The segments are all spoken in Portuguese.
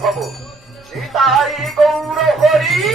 प्रभु निताई गौर हरि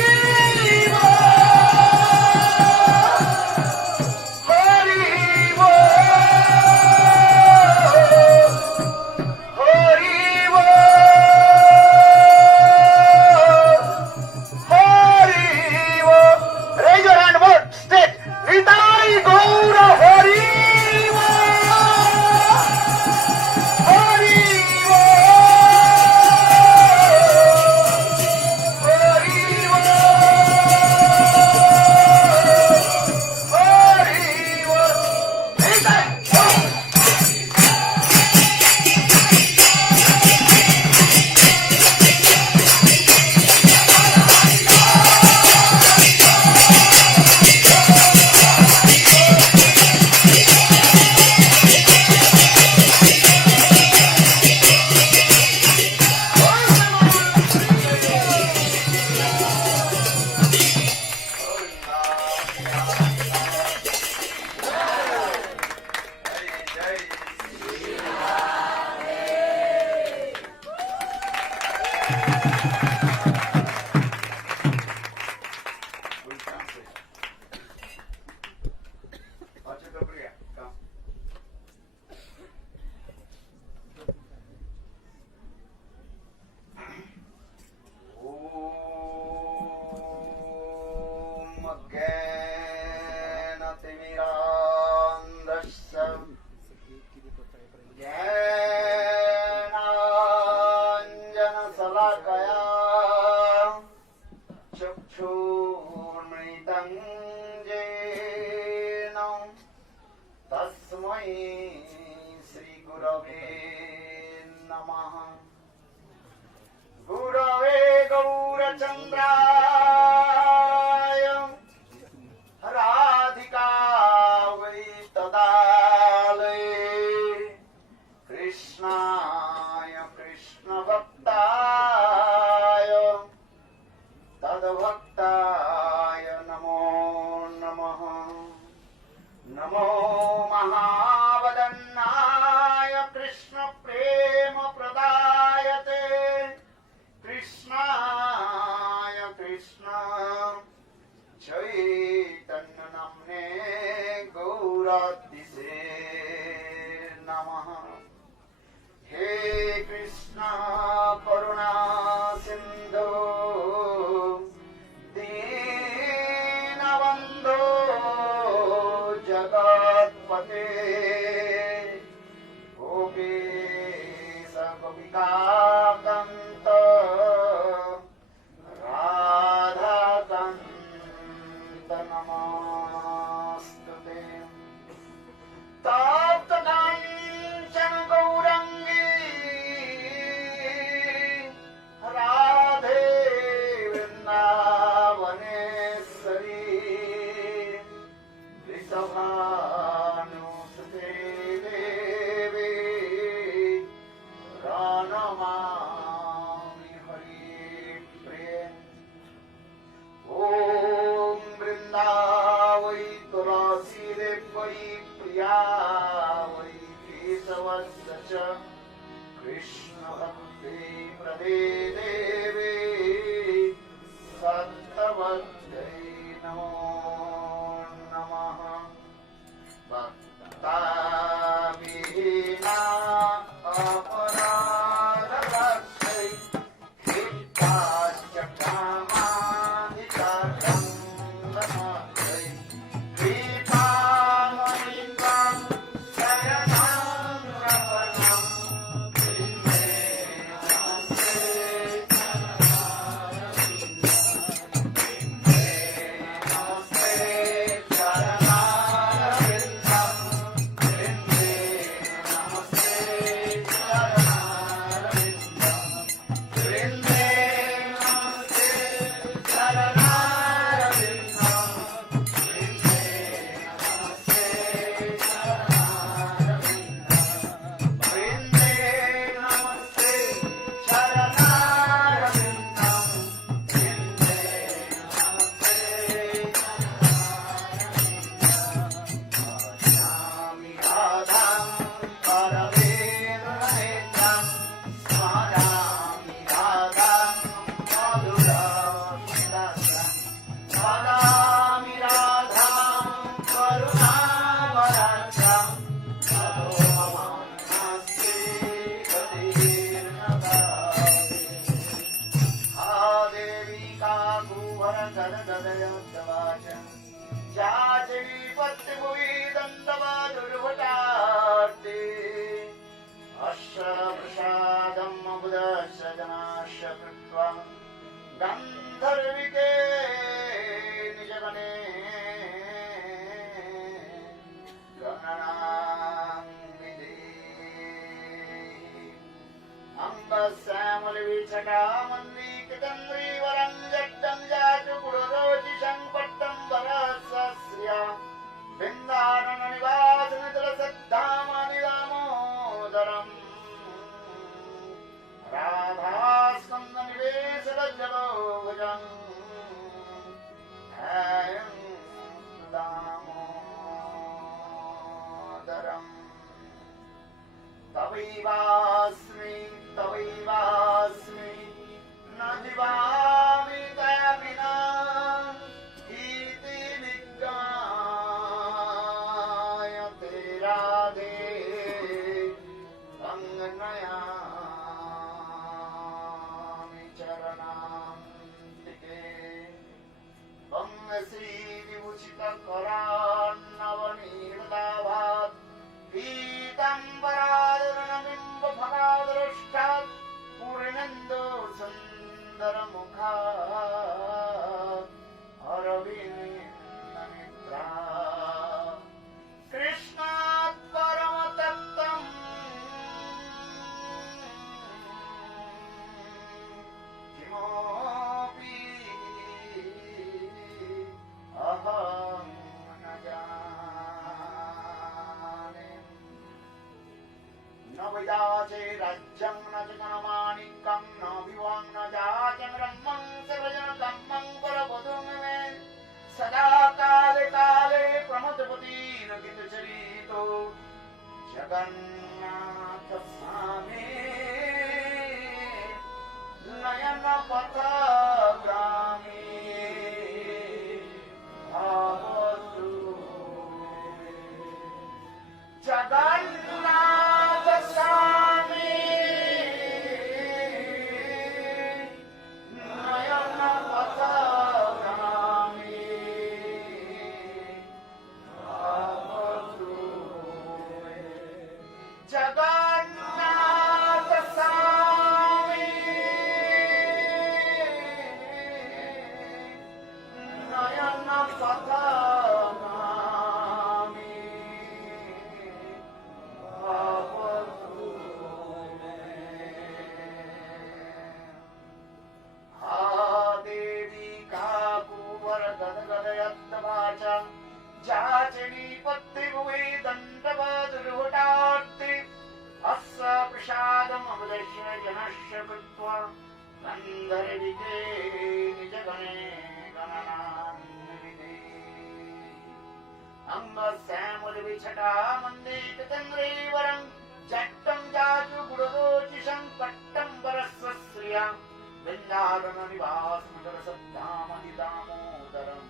कृत्वा गन्धर्विके निजगणे गणनां विधि अम्बश्यामलिविचटामन्दिकितन्द्रीवरं जट्टं जातु गुरुरोचिषं पट्टं वरसस्या बिन्दारणनिवासनितलसद्धामनिदामोदरम् राधास्कन्दनिवेशलज्जलोभुजम् ध्यायं दामोदरम् तवैवास्मि तवैवास्मि न जीवामि तया विना इति विज्ञायते राधे तन्नयामि चरणान्तिके श्रीविभूषितकरान्नवनीरदाभात् पीताम्बरादरणबिम्बफलादृष्टात् पूर्णेन्दु सुन्दरमुखात् अरविन्दनेत्रा कृष्णात् परमतत्त्वम् किमपि अहं न जाने न विदाचे राज्यं न च धनमाणिक्यं न विवां न जाचं ब्रह्मं सर्वजनकम्मं परवधूं मे सदा काले काले प्रमथपति न किञ्चरितो जगन्नाथ स्वामी नयन पथगामी भवतु जगन्नाथ स्वामी नयन पथगामी भवतु जगन्नाथ स्वामी नयन पथगामी भवतु हा देवी काकुवर गदगदयत्तवाचा जाचनी पत्तिभुवे दण्डवादुर्हुटार्ति अस्य प्रसादमवदश्य जनस्य कृत्वा गन्धर्विके निजगणे गणनान्विते अम्बश्यामलिविचटामन्दिकितन्द्रीवरं जट्टं जातु गुरुरोचिषं पट्टं वरस्य श्रिया बिन्दारणनिवासमजलसद्धामनिदामोदरम्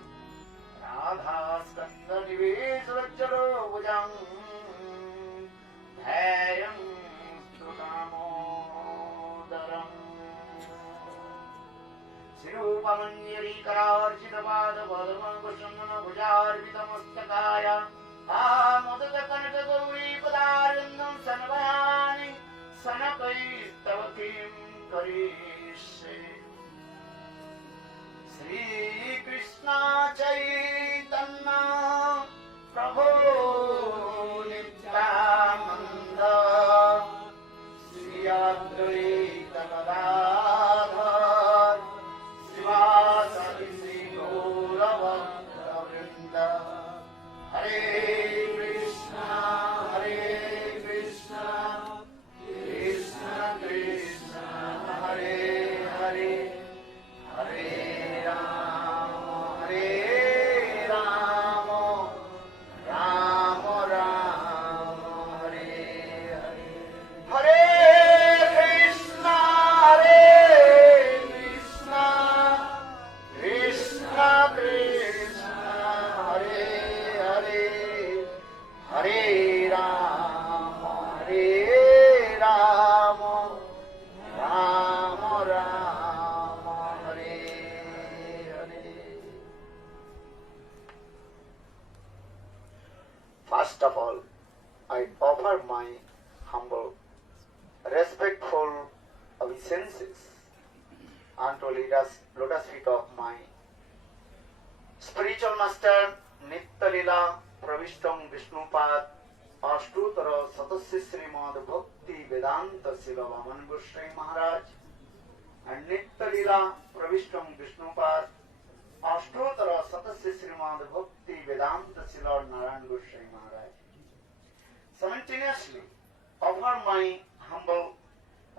राधास्कन्दनिवेशलज्जलोभुजम् ध्यायं दामोदरम् शिरूपमञ्जरीकरार्चितपादपद्मकुसुमभुजार्पितमस्तकाय आमुदकनकगौरीपदारविन्दं सन्वयामि सनकैस्तव किं करिष्ये श्रीकृष्ण चैतन्य प्रभो नित्यानन्द श्री अद्वैत गदाधर शिवासदि श्री गौरभक्तवृन्द हरे कृष्ण कृष्ण कृष्ण हरे हरे हरे राम राम राम हरे हरे हरे कृष्ण कृष्ण कृष्ण हरे हरे हरे राम राम राम हरे Hare. First of all, I offer my humble, respectful obeisances unto lotus feet of my spiritual master Nitya Lila Pravishtam Vishnupad Ashtutara Satasya Srimad Bhakti Vedanta Sila Vaman Goswami Maharaj and Nitya Lila Pravishtam Vishnupad Ashtotara Satasya Srimad Bhakti Vedanta Sila Narayan Goswami Maharaj. Simultaneously offer my humble,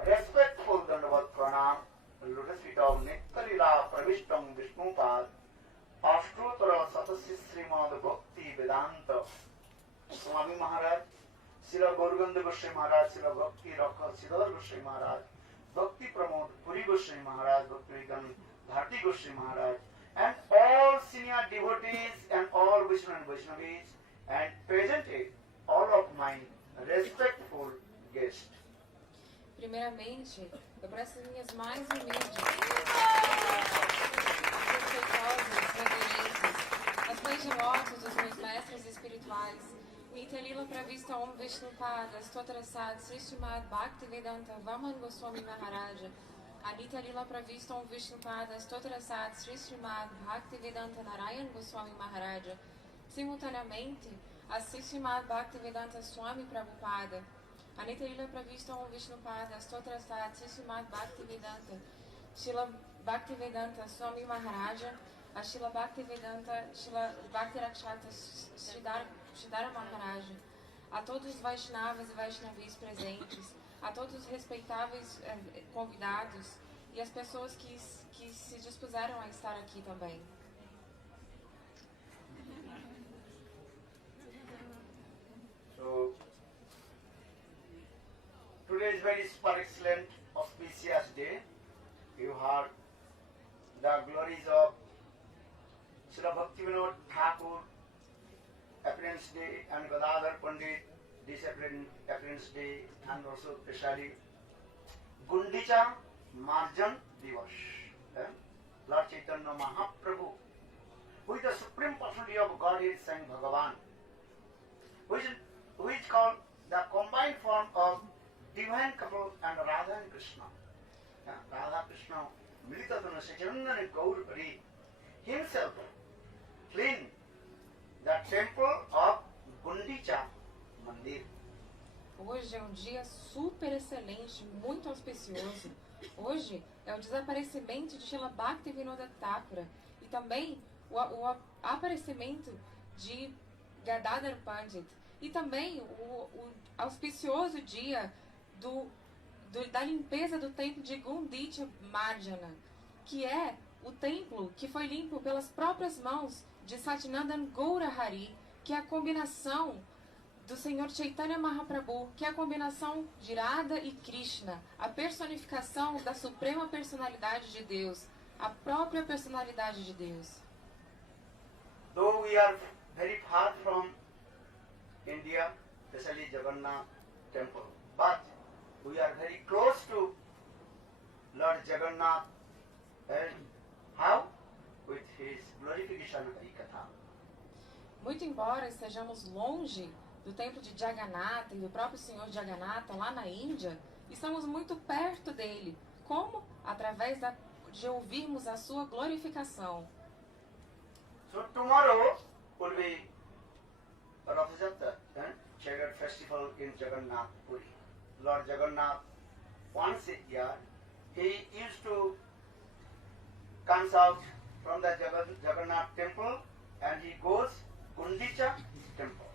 respectful Dandavat Pranam, lotus feet of Nitya Lila Pravishtam Vishnupad Ashtotara Satasya Srimad Bhakti Vedanta Swami Maharaj, Srila Gauraganda Goswami Maharaj, Srila Bhakti Rakha Siddhar Goswami Maharaj, Bhakti Pramod Puri Goswami Maharaj, Bhakti Vigan Bharti Goswami Maharaj, and all senior devotees and all Vishnu and Vaishnavis, and presented all of my respectful guests. Primeiramente, eu presto as minhas mais humildes, respeitosas reverências, as mães de lótus dos meus mestres espirituais, Nitya Lila Pravista Om Vishnupada, Stotrasad, Srimad Bhaktivedanta Vaman Goswami Maharaja, Nitya Lila Pravista Om Vishnupada, Stotrasad, Srimad Bhaktivedanta Narayan Goswami Maharaja, simultaneamente a Srimad Bhaktivedanta Swami Prabhupada, Nitya Lila Pravista Om Vishnupada, Stotrasad, Srimad Bhaktivedanta, Srila Bhaktivedanta Swami Maharaja, a Srila Bhaktivedanta, Srila Bhaktirakshata Sridhara Maharaja, a todos os Vaishnavas e Vaishnavis presentes, a todos os respeitáveis convidados e as pessoas que se dispuseram a estar aqui também. So, today is very super excellent, auspicious day. You heard the glories of Srila Bhaktivinoda Thakur appearance day and Gadadhar Pandit this appearance day, and also especially Gundicha Marjan Divas. Lord Chaitanya Mahaprabhu, who is the Supreme Personality of Godhead, Sang Bhagavan, which is called the combined form of divine couple and Radha and Krishna. Radha Krishna Militatana Sachidananda and Gaur Hari himself cleaned the temple of Gundicha Mandir. Hoje é um dia super excelente, muito auspicioso. Hoje é o desaparecimento de Srila Bhaktivinoda Thakur e também o aparecimento de Gadadhar Pandit. E também o auspicioso dia da limpeza do templo de Gundicha Marjana, que é o templo que foi limpo pelas próprias mãos de Satyanandan Gaura Hari, que é a combinação do Senhor Chaitanya Mahaprabhu, que é a combinação de Radha e Krishna, a personificação da suprema personalidade de Deus, a própria personalidade de Deus. Though we are very far from India, especially Jagannath temple, but we are very close to Lord Jagannath, and how? With his glorification Harikatha. Muito embora estejamos longe do templo de Jagannatha e do próprio Senhor Jagannatha lá na Índia, estamos muito perto dele. Como? Através de ouvirmos a sua glorificação. So tomorrow will be Rath Jatra, Chariot Festival in Jagannath Puri. Lord Jagannath, once a year, he used to comes out from the Jagannath temple and he goes Gundicha temple.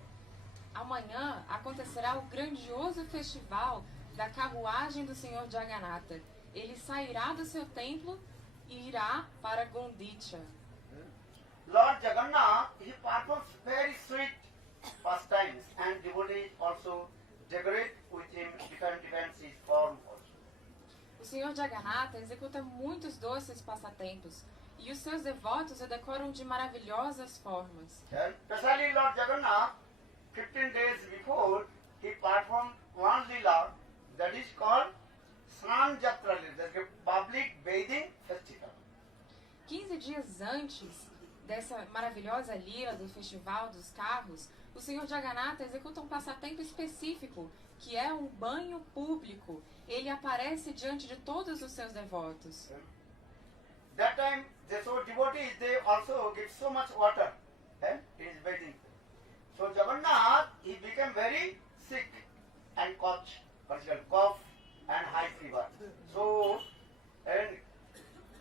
Amanhã acontecerá o grandioso festival da carruagem do Senhor Jagannatha. Ele sairá do seu templo e irá para Gundicha. Lord Jagannath, he performs very sweet pastimes and devotees also decorate with him different his form also. O Senhor Jagannatha executa muitos doces passatempos e os seus devotos o decoram de maravilhosas formas. And especially Lord Jagannath, 15 days before, he performed one lila that is called Snan Jatra Lila, that is a public bathing festival. 15 dias antes dessa maravilhosa lila do Festival dos Carros, o Senhor Jagannatha executa um passatempo específico, que é um banho público. Ele aparece diante de todos os seus devotos. that time they so devotees, they also give so much water and he is bathing. So Jagannath, he became very sick and cough and high fever. So in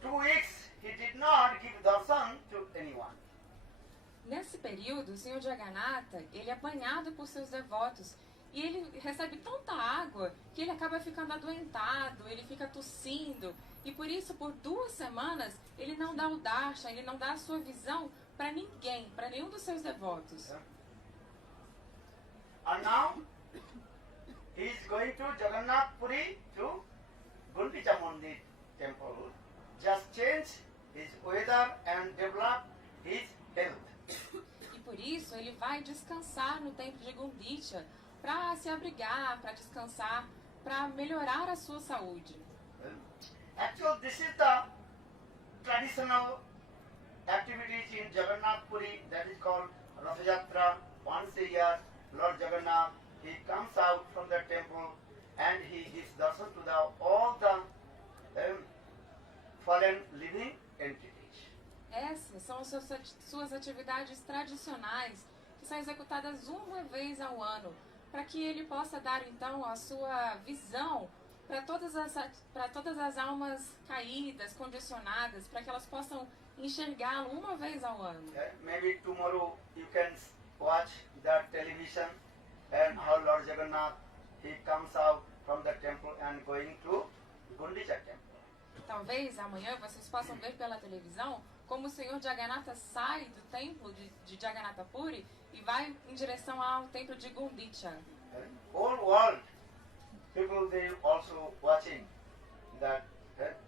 2 weeks he did not give darshan to anyone. Nesse período, o Senhor Jagannatha, ele é banhado por seus devotos e ele recebe tanta água que ele acaba ficando adoentado, ele fica tossindo e por isso, por 2 semanas, ele não dá o darshan, ele não dá a sua visão para ninguém, para nenhum dos seus devotos. And now he is going to Jagannath Puri to Gundicha Mandir temple. Just change his weather and develop his health. E por isso ele vai descansar no templo de Gundicha para se abrigar, para descansar, para melhorar a sua saúde. Actually, this is the traditional activities in Jagannath Puri, that is called Ratha Yatra. Once a year, Lord Jagannath, he comes out from the temple and he gives darshan to all the fallen living entities. Essas são as suas atividades tradicionais que são executadas uma vez ao ano, para que ele possa dar então a sua visão para todas as almas caídas, condicionadas, para que elas possam enxergá-lo uma vez ao ano. Maybe tomorrow you can watch the television and how Lord Jagannath, he comes out from the temple and going to Gundicha temple. Talvez amanhã vocês possam ver pela televisão como o Senhor Jagannatha sai do templo de Jagannatha Puri e vai em direção ao templo de Gundicha. Whole world people, they also watching that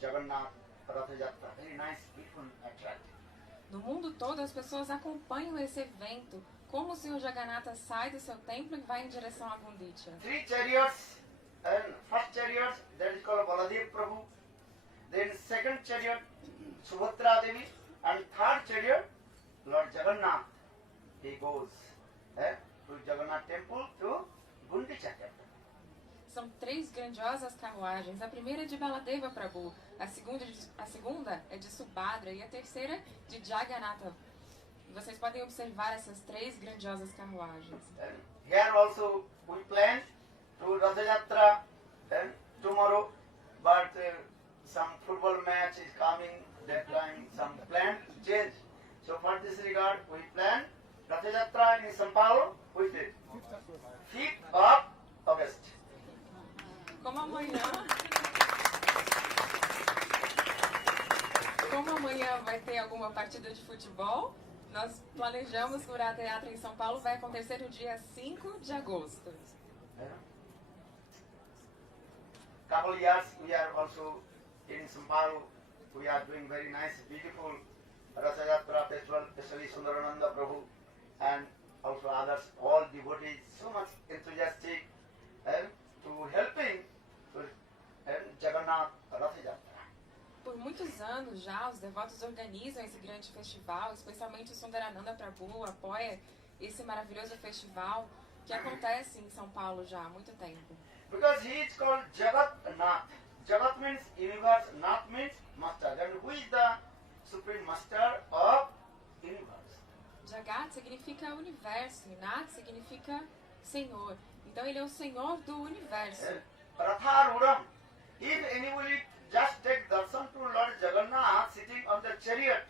Jagannath Ratha Yatra, very nice, beautiful, attractive. No mundo todo as pessoas acompanham esse evento, como o Senhor Jagannatha sai do seu templo e vai em direção a Gundicha. 3 chariots, and first chariot that is called Baladev Prabhu, then second chariot Subhadra Devi, and third chariot Lord Jagannath. He goes to Jagannath temple to Gundicha temple. São 3 grandiosas carruagens. A primeira é de Baladeva Prabhu, a segunda é de Subhadra e a terceira de Jagannatha. E vocês podem observar essas 3 grandiosas carruagens. Here also we plan to Ratha Yatra tomorrow, but some football match is coming, that time some plan change. So for this regard, we plan Ratha Yatra in São Paulo, which date? 5th of August. Como amanhã vai ter alguma partida de futebol, nós planejamos o Ratha Yatra em São Paulo, vai acontecer no dia 5 de agosto. Couple years we are also in São Paulo, we are doing very nice, beautiful Ratha Yatra festival, especially Sundarananda Prabhu and also others, all devotees, so much enthusiastic to helping Jagannath Ratha Yatra. Por muitos anos já, os devotos organizam esse grande festival, especialmente o Sundarananda Prabhu apoia esse maravilhoso festival que acontece em São Paulo já há muito tempo. Because he is called Jagat Nath. Jagat means universe, Nath means master. And who is the supreme master of universe? Jagat significa universo e Nath significa Senhor. Então ele é o Senhor do universo. Ratharudam. If anybody just take darshan to Lord Jagannath sitting on the chariot,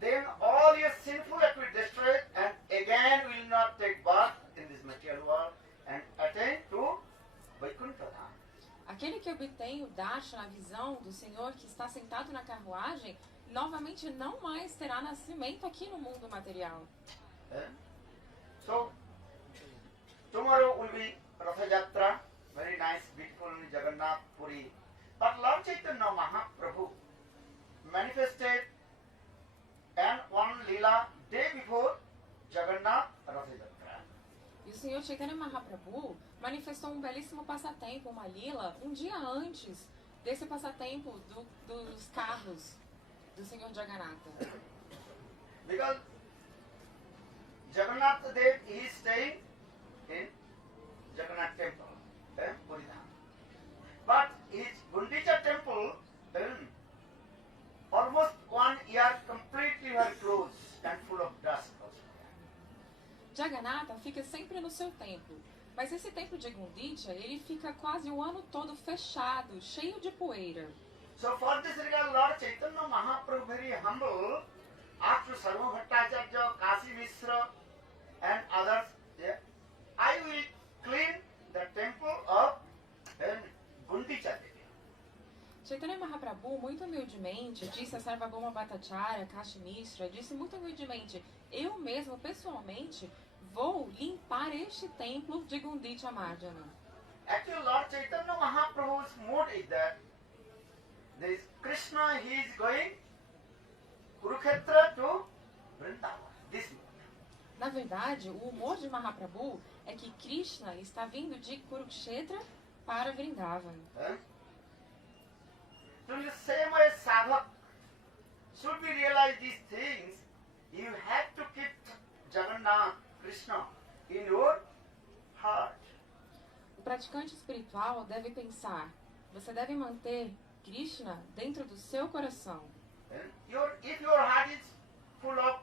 then all your sinful act will destroy it and again will not take birth in this material world and attain to Vaikuntha Dham. Aquele que obtém o darshan, a visão do Senhor que está sentado na carruagem, novamente não mais terá nascimento aqui no mundo material. So, tomorrow will be Ratha Yatra, very nice, beautiful in Jagannath Puri. But Lord Chaitanya Mahaprabhu manifested and one lila day before Jagannath Ratha Yatra. E o Senhor Chaitanya Mahaprabhu manifestou um belíssimo passatempo, uma lila, um dia antes desse passatempo dos carros do Senhor Jagannatha. Because Jagannath Dev is staying in Jagannath temple, Puri Dham. But his Gundicha temple, almost Jagannatha fica sempre no seu templo. Mas esse templo de Gundicha, ele fica quase o ano todo fechado, cheio de poeira. So for this reason, Lord Chaitanya Mahaprabhu very humble, after Sarva Bhattacharya, Kasi Mishra and others, yeah, I will clean the temple of Gundicha Devi. Chaitanya Mahaprabhu, muito humildemente, disse a Sarvabhauma Bhattacharya, Kashi Mishra, disse muito humildemente, eu mesmo, pessoalmente, vou limpar este templo de Gundicha Marjana. Actually, Lord Chaitanya Mahaprabhu's mood is that this Krishna, he is going Kurukshetra to Vrindavan. This mood. Na verdade, o humor de Mahaprabhu é que Krishna está vindo de Kurukshetra para Vrindavan. To the same way, sadhak should be realize these things. You have to keep Jagannath, Krishna, in your heart. O praticante espiritual deve pensar, você deve manter Krishna dentro do seu coração. If your heart is full of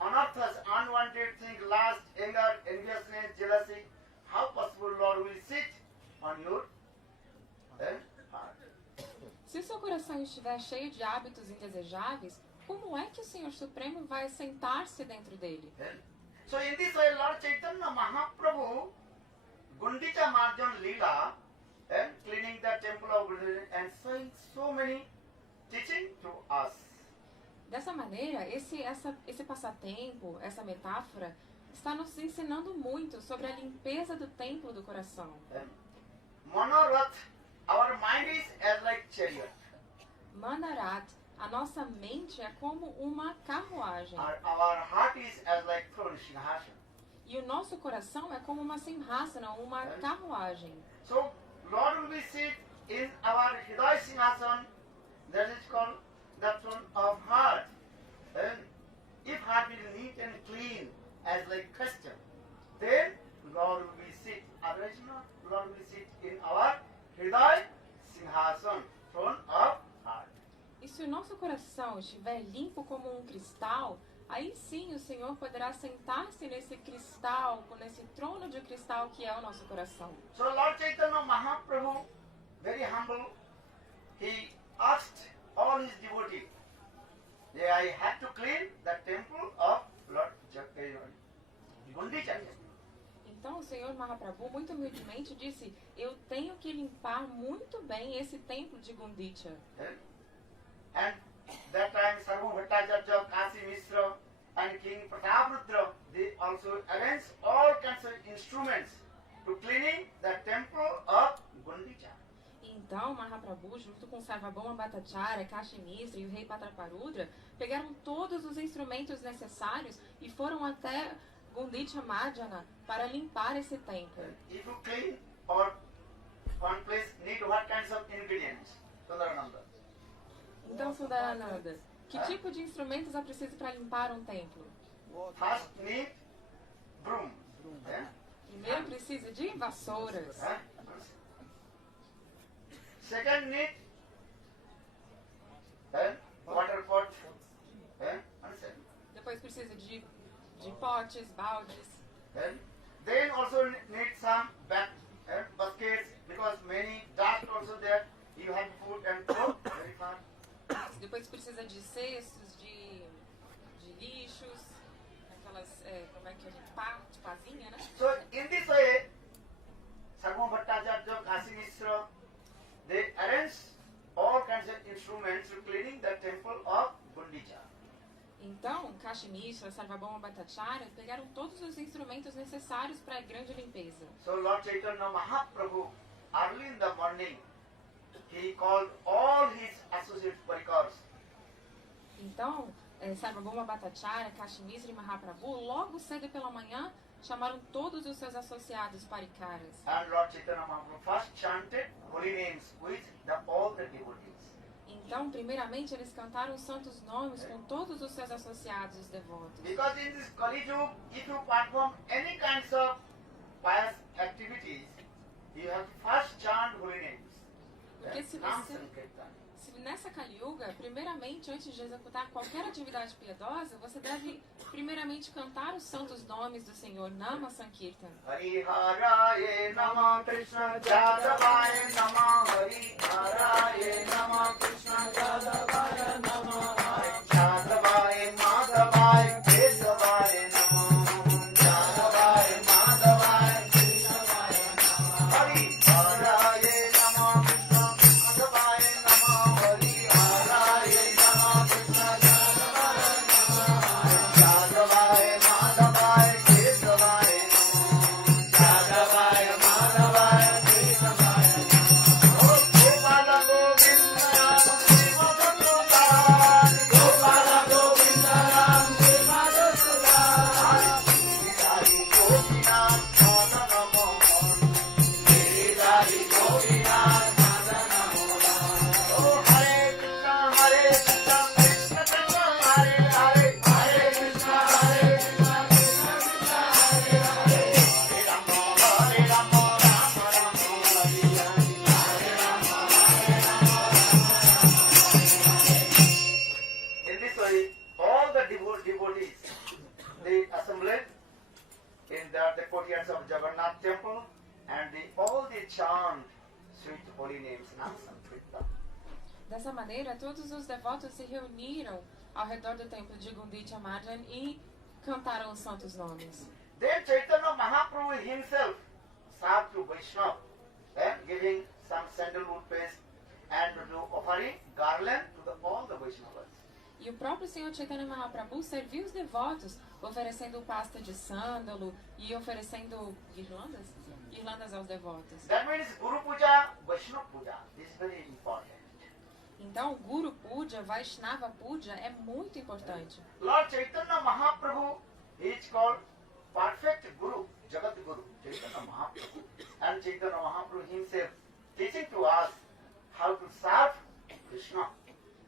anarthas, unwanted things, lust, anger, enviousness, jealousy, how possible Lord will sit on your heart? Se o seu coração estiver cheio de hábitos indesejáveis, como é que o Senhor Supremo vai sentar-se dentro dele? So in this way, Lord Chaitanya Mahaprabhu, Gundicha Marjan Leela, and cleaning the temple of Buddha and saying so many teaching to us. Dessa maneira, esse passatempo, essa metáfora, está nos ensinando muito sobre a limpeza do templo do coração. Manorath, our mind is as like chariot. Manarat, a nossa mente é como uma carruagem. Our heart is as like throne singhasana. E o nosso coração é como uma simhasana, uma carruagem. So Lord will be sit in our Hridaya Singhasana, that is called the throne of heart. And if heart is neat and clean as like Christian, then Lord will be sit. Otherwise not. Lord will sit in our Hridaya Singhasana, throne of heart. E se o nosso coração estiver limpo como um cristal, aí sim o Senhor poderá sentar-se nesse cristal, nesse trono de cristal que é o nosso coração. So Lord Chaitanya Mahaprabhu, very humble, he asked all his devotees, I had to clean the temple of Lord Gundicha. Então o Senhor Mahaprabhu, muito humildemente, disse, eu tenho que limpar muito bem esse templo de Gundicha. And that time Sarva Bhattacharya, Kasi Mishra and King Prataprudra, they also arranged all kinds of instruments to cleaning the temple of Gundicha. Então, Mahaprabhu, junto com Sarvabhauma Bhattacharya, Kashi Mishra e o rei Prataparudra, pegaram todos os instrumentos necessários e foram até Gundicha Marjana para limpar esse templo. If you clean or one place need what kinds of ingredients? Sundarananda. Então, Sundarananda, que tipo de instrumentos é preciso para limpar um templo? First need broom. Primeiro precisa de vassouras. Second need water pot. Understand? Depois precisa de potes, baldes. Then also need some baskets because many dust also there. You have to put and throw very far. Depois precisa de cestos, de lixos, aquelas, como é que a gente de pazinha, né? So in this way, Sarva Bhattacharya, Kasi Mishra, they arrange all kinds of instruments to cleaning the temple of Gundicha. Então, Kashi Mishra, Sarvabhauma Bhattacharya pegaram todos os instrumentos necessários para a grande limpeza. So Lord Chaitanya Mahaprabhu, early in the morning, he called all his associate parikars. Então, Sarvabhauma Bhattacharya, Kashi Mishra e Mahaprabhu, logo cedo pela manhã, chamaram todos os seus associados parikaras. And Lord Chaitanya Mahaprabhu first chanted holy names with all the devotees. Então, primeiramente, eles cantaram os santos nomes com todos os seus associados, os devotos. Because in this Kali Yuga, if you perform any kinds of pious activities, you have to first chant holy names. Porque se Nam você Sankirtan. Se nessa Kali Yuga, primeiramente, antes de executar qualquer atividade piedosa, você deve primeiramente cantar os santos nomes do Senhor, Nama Sankirtan. Hariharaye Nama Krishna Jadavaya Nama Hariharaye Nama Krishna Jadavaya Nama Jadavaya Madhavaya Kesavaya Nama Jadavaya Madhavaya Kesavaya Nama Hariharaye Nama Krishna Jadavaya Nama Hariharaye Nama Krishna Jadavaya Nama Jadavaya Madhavaya Kesavaya Jadavaya Madhavaya Kesavaya Oh Gopala Govinda Ram Sri Madhusudhan Gopala Govinda Ram Sri Madhusudhan Giridhari Gopinath Madana Mohan Giridhari Gopinath Madana Mohan Oh Hare Krishna Krishna Krishna Hare Hare Hare Krishna Krishna Krishna Hare Hare Hare Rama Rama Rama Hare Hare In this way, all the devotees, they assembled in the courtyards of Jagannath temple and all they chant sweet holy names, Nam Sankirtan. Dessa maneira, todos os devotos se reuniram ao redor do templo de Gundicha Madan e cantaram os santos nomes. Then Chaitanya Mahaprabhu himself served to Vaishnava and giving some sandalwood paste and offering garland to all the Vaishnavas. E o próprio Senhor Chaitanya Mahaprabhu serviu os devotos, oferecendo pasta de sândalo e oferecendo guirlandas aos devotos. That means Guru Puja, Vaishnava Puja. This is very important. Então, Guru Puja, Vaishnava Puja é muito importante. Lord Chaitanya Mahaprabhu is called perfect Guru, Jagat Guru, Chaitanya Mahaprabhu. And Chaitanya Mahaprabhu himself teaching to us how to serve Krishna.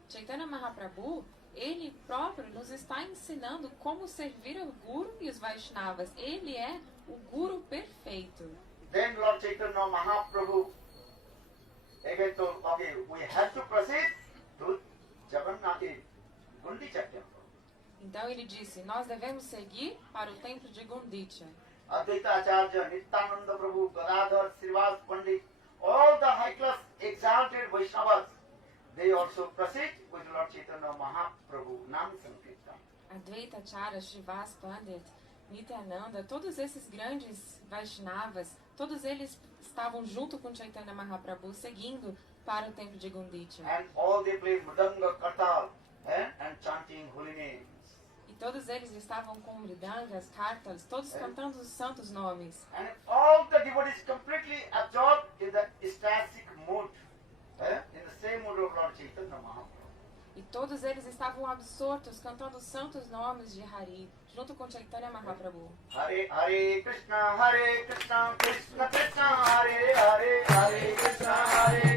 Chaitanya Mahaprabhu, ele próprio nos está ensinando como servir ao Guru e os Vaishnavas. Ele é o Guru perfeito. Then Lord Chaitanya Mahaprabhu again told, okay, we have to proceed to Jagannath Gundicha temple. Então ele disse, nós devemos seguir para o templo de Gundicha. Advaita Acharya, Nityananda Prabhu, Gadadhar, Srivas Pandit, all the high class exalted Vaishnavas, they also proceed with Lord Chaitanya Mahaprabhu, Nam Sankirtan. Advaita Acharya, Srivas Pandit, Nityananda, todos esses grandes Vaishnavas, todos eles estavam junto com Chaitanya Mahaprabhu, seguindo para o templo de Gundicha. And all they play Mridanga, Kartal, and chanting holy names. E todos eles estavam com mridangas, kartals, todos cantando os santos nomes. And all the devotees completely absorbed in the ecstatic mood, in the same mood of Lord Chaitanya Mahaprabhu. E todos eles estavam absortos, cantando os santos nomes de Hari, junto com Chaitanya Mahaprabhu. Hare Hare Krishna, Krishna Krishna, Hare Hare, Hare Krishna,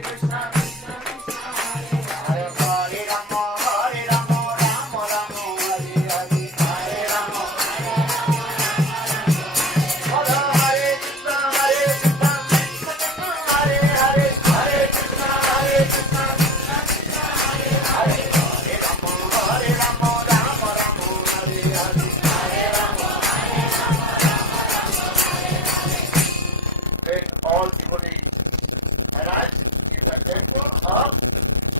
Krishna Krishna, Hare Hare, Hare Rama, Rama Rama, Hare Hare, Hare Rama, Hare Krishna, Krishna Krishna, Hare Hare, Hare Krishna, Krishna Krishna, Hare Hare, Hare Rama, Rama Rama, Hare Hare. When all devotees arrive in the temple of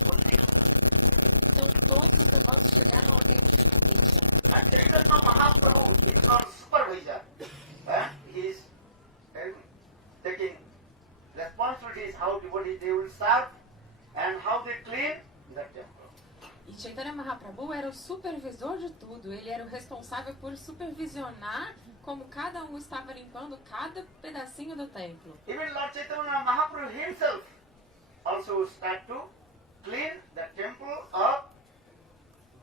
Gundicha. Então todos os devotos chegaram ao templo de Gundicha. And Chaitanya Mahaprabhu is our supervisor. He is taking responsibilities how devotees they will serve and how they clean the temple. E Chaitanya Mahaprabhu era o supervisor de tudo. Ele era o responsável por supervisionar como cada um estava limpando cada pedacinho do templo. Even Lord Chaitanya Mahaprabhu himself also start to clean the temple of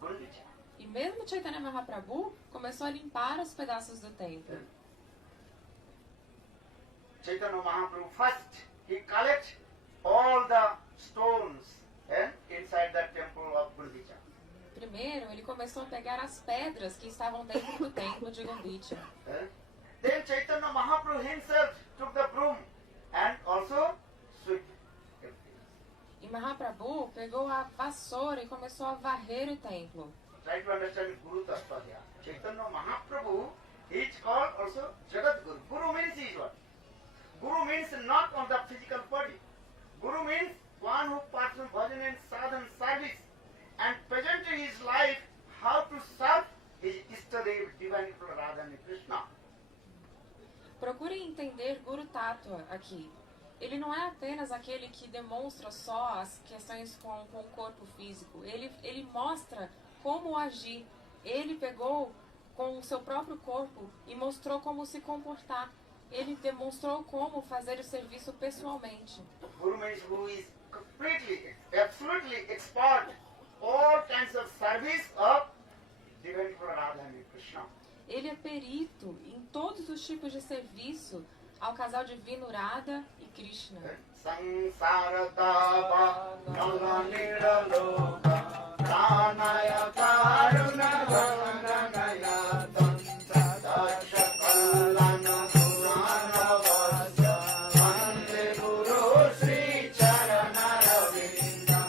Gundicha. E mesmo Chaitanya Mahaprabhu começou a limpar os pedaços do templo. Chaitanya Mahaprabhu first he collect all the stones inside the temple of Gundicha. Primeiro, ele começou a pegar as pedras que estavam dentro do templo de Gundicha. Then Chaitanya Mahaprabhu himself took the broom and also swept everything. E pegou a vassoura e começou a varrer o templo. Try to understand Guru Tattva here. Chaitanya Mahaprabhu is called also Jagat Guru. Guru means is what? Guru means not on the physical body. Guru means one who performs bhajan and sadhana service and present his life how to serve his Ishtadev, divine Radha and Krishna. Procure entender Guru Tattva aqui. Ele não é apenas aquele que demonstra só as questões com o corpo físico. Ele mostra como agir. Ele pegou com o seu próprio corpo e mostrou como se comportar. Ele demonstrou como fazer o serviço pessoalmente. Guru means who is completely, absolutely expert all kinds of service of divine Radha and Krishna. Ele é perito em todos os tipos de serviço ao casal divino Radha e Krishna. Samsaratava nalanira loka pranaya karuna vananaya tantra kalana purana vasya vande guru sri charana ravindam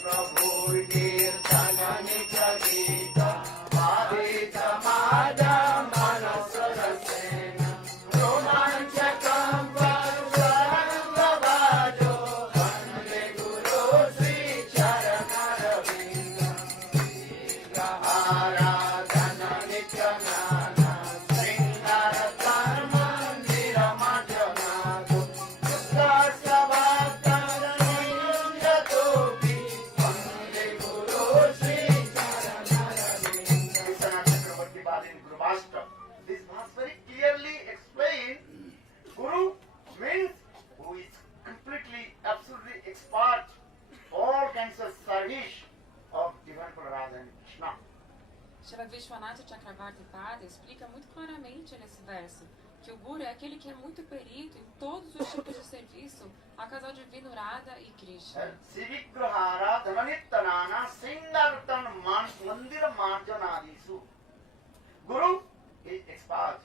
prabhu kirtanani chagita vadita madam manasarasena romanchakam varusarangavajo vande guru sri charana ravindam aradhana nityanana sringara karmandira madhyamado yudhasavakaraninjatopi vande guru sri charana ravindam. Chakravarti Bali in Guru Bhashtam. This verse very clearly explains Guru means who is completely, absolutely expert all kinds of service of divine Radha and Krishna. Srila Vishwanath Chakravarti Pada explica muito claramente nesse verso que o Guru é aquele que é muito perito em todos os tipos de serviço ao casal divino Radha e Krishna. Sivigrahara dhananittanana sindartan mandira marjanadisu. Guru is expert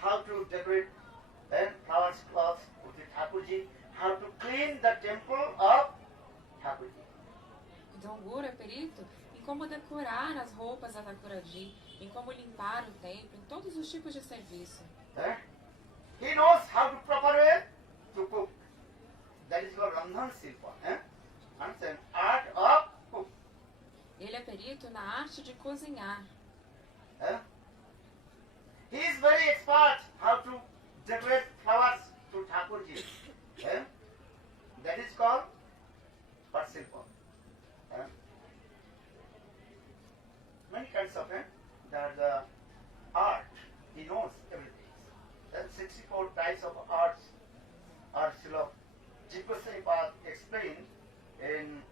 how to decorate flowers cloths with the Thakurji, how to clean the temple of Thakurji. Então o Guru é perito em como decorar as roupas da Thakurji, em como limpar o templo, em todos os tipos de serviço. He knows how to proper way to cook. That is called Randhan Silpa. Understand? Art of cook. Ele é perito na arte de cozinhar. He is very expert how to decorate flowers to Thakurji. That is called Pat Silpa. Many kinds of the art. He knows everything. There are 64 types of arts. Art Srila Jigosai explained in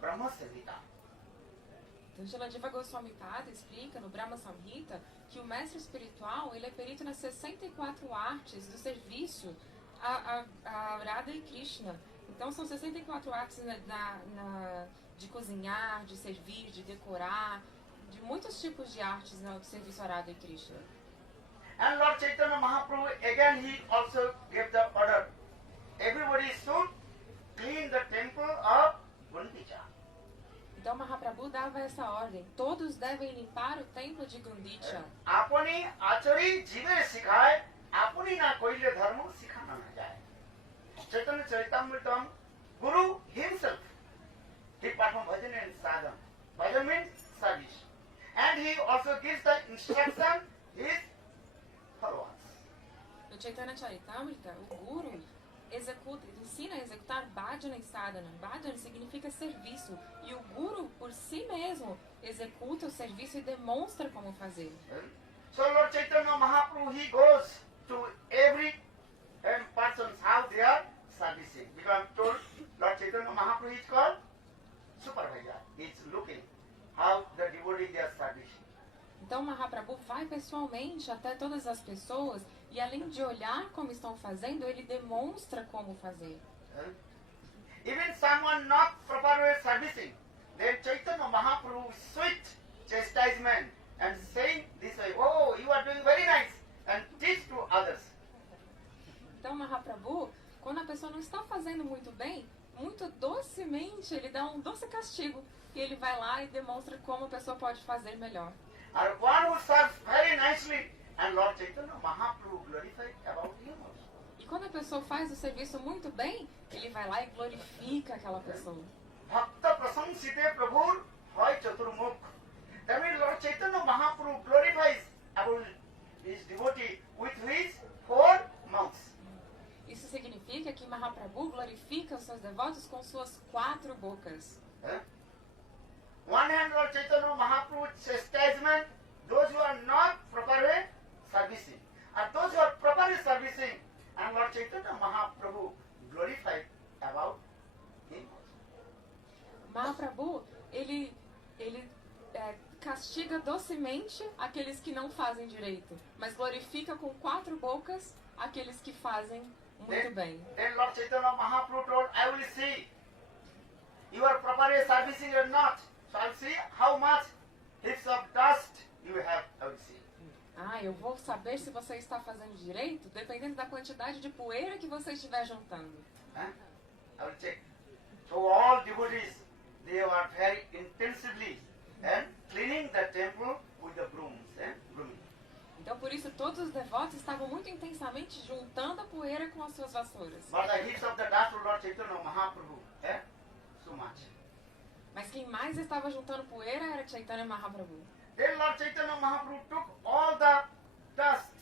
Brahma Samhita. Então, Srila Jiva Goswami Pada explica no Brahma Samhita que o mestre espiritual ele é perito nas 64 artes do serviço a Radha e Krishna. Então, são 64 artes de cozinhar, de servir, de decorar, de muitos tipos de artes no serviço a Radha e Krishna. And Lord Chaitanya Mahaprabhu again he also gave the order. Everybody should clean the temple of Gundicha. Então Mahaprabhu dava essa ordem. Todos devem limpar o templo de Gundicha. Apani achari jive sikhaye, apani na koile dharma sikhana na jaye. Chaitanya Charitamritam, Guru himself, he performed bhajan and sadhana. Bhajan means service. And he also gives the instruction his followers. No Chaitanya Charitamrita, o Guru ensina a executar bhajana e sadhana. Bhajana significa serviço. E o Guru, por si mesmo, executa o serviço e demonstra como fazer. So Lord Chaitanya Mahaprabhu, he goes to every person's house they are servicing. Because I'm told Lord Chaitanya Mahaprabhu is called supervisor. He's looking how the devotee they are servicing. Então Mahaprabhu vai pessoalmente até todas as pessoas e além de olhar como estão fazendo, ele demonstra como fazer. Even someone not properly servicing, then Chaitanya Mahaprabhu sweet chastisement and saying this way, oh, you are doing very nice, and teach to others. Então Mahaprabhu, quando a pessoa não está fazendo muito bem, muito docemente, ele dá um doce castigo. E ele vai lá e demonstra como a pessoa pode fazer melhor. And one who serves very nicely, and Lord Chaitanya Mahaprabhu glorified about him also. E quando a pessoa faz o serviço muito bem, ele vai lá e glorifica aquela pessoa. Bhakta prasamsite prabhur hoy chaturmukh. That means Lord Chaitanya Mahaprabhu glorifies about his devotee with his 4 mouths. Isso significa que Mahaprabhu glorifica os seus devotos com suas 4 bocas. One hand Lord Chaitanya Mahaprabhu chastisement, those who are not properly servicing. And those who are properly servicing, and Lord Chaitanya Mahaprabhu glorified about him also. Mahaprabhu, ele castiga docemente aqueles que não fazem direito, mas glorifica com 4 bocas aqueles que fazem muito bem. Then Lord Chaitanya Mahaprabhu told, I will see you are properly servicing or not. So I will see how much heaps of dust you have, I will see. Eu vou saber se você está fazendo direito, dependendo da quantidade de poeira que você estiver juntando. I will check. So all devotees, they were very intensively cleaning the temple with the brooms, brooming. Então, por isso, todos os devotos estavam muito intensamente juntando a poeira com as suas vassouras. But the heaps of the dust of Lord Chaitanya Mahaprabhu, so much. Mas quem mais estava juntando poeira era Chaitanya Mahaprabhu. Then Lord Chaitanya Mahaprabhu took all the dust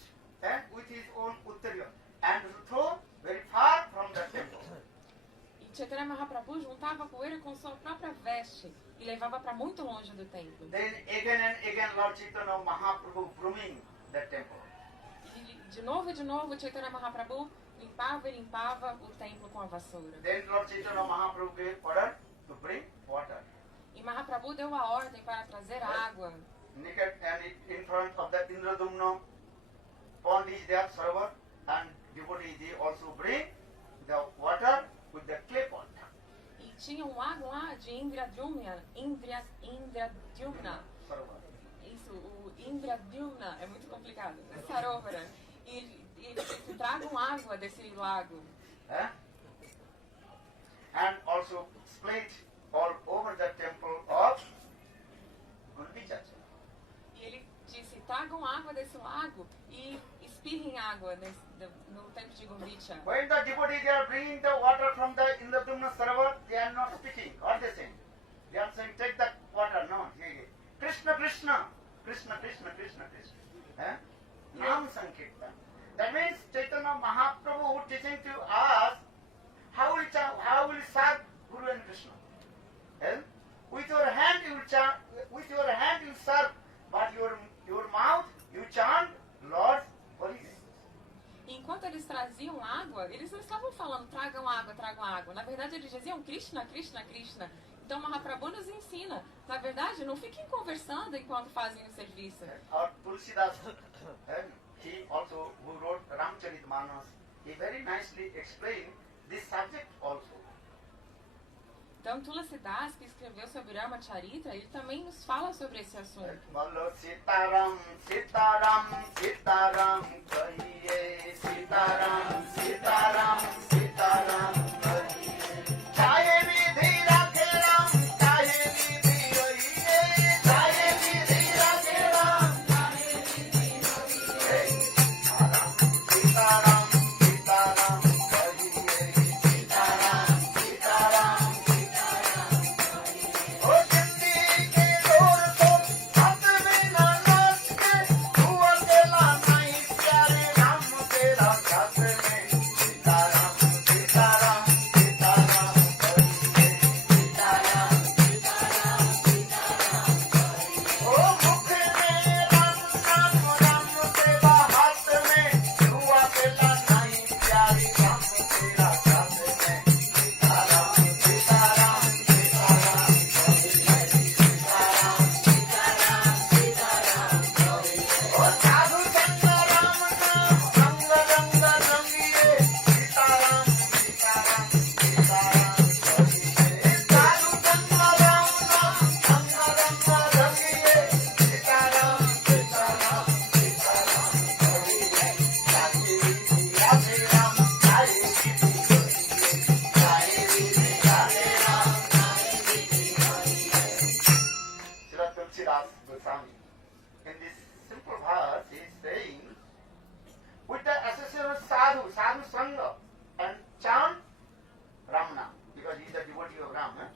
with his own uttariya and threw very far from the temple. E Chaitanya Mahaprabhu juntava a poeira com sua própria veste e levava para muito longe do templo. Then again and again Lord Chaitanya Mahaprabhu brooming the temple. E de novo, Chaitanya Mahaprabhu limpava e limpava o templo com a vassoura. Then Lord Chaitanya Mahaprabhu gave order to bring water. E Mahaprabhu deu a ordem para trazer água. Naked and in front of the Indradumna pond is there, Sarovar, and devotees they also bring the water with the clay pot. E tinha um lago lá de Indradyumna. Sarovar. Isso, o Indradyumna é muito complicado. É Sarovara. E eles tragam água desse lago. And also split all over the temple of Gundicha. E ele disse, tragam água desse lago e espirrem água no templo de Gundicha. When the devotees they are bringing the water from the Indradumna Sarovar, they are not speaking. What they saying? They are saying, take the water. No, Krishna, Krishna, Krishna, Krishna, Krishna, Krishna. Nam Sankirtan. That means Chaitanya Mahaprabhu teaching to us how will serve Guru and Krishna. With your hand you chant, with your hand you serve, but your mouth you chant Lord's holy name. Enquanto eles traziam água, eles não estavam falando tragam água, tragam água. Na verdade eles diziam Krishna, Krishna, Krishna. Então Mahaprabhu nos ensina. Na verdade, não fiquem conversando enquanto fazem o serviço. Or Tulsidas, he also who wrote Ramcharitmanas, he very nicely explained this subject also. Então Tulsidas, que escreveu sobre Rama Charitra, ele também nos fala sobre esse assunto. Bolo Sitaram, Sitaram, Sitaram, kahiye Sitaram, Sitaram, Sitaram, kahiye. Chaye vidhi rakhe Ram, chaye vidhi rahiye, chaye vidhi rakhe Ram, chaye vidhi rahiye. Sitaram, Sitaram, kahiye Sitaram, Sitaram. Sitaram. Ram.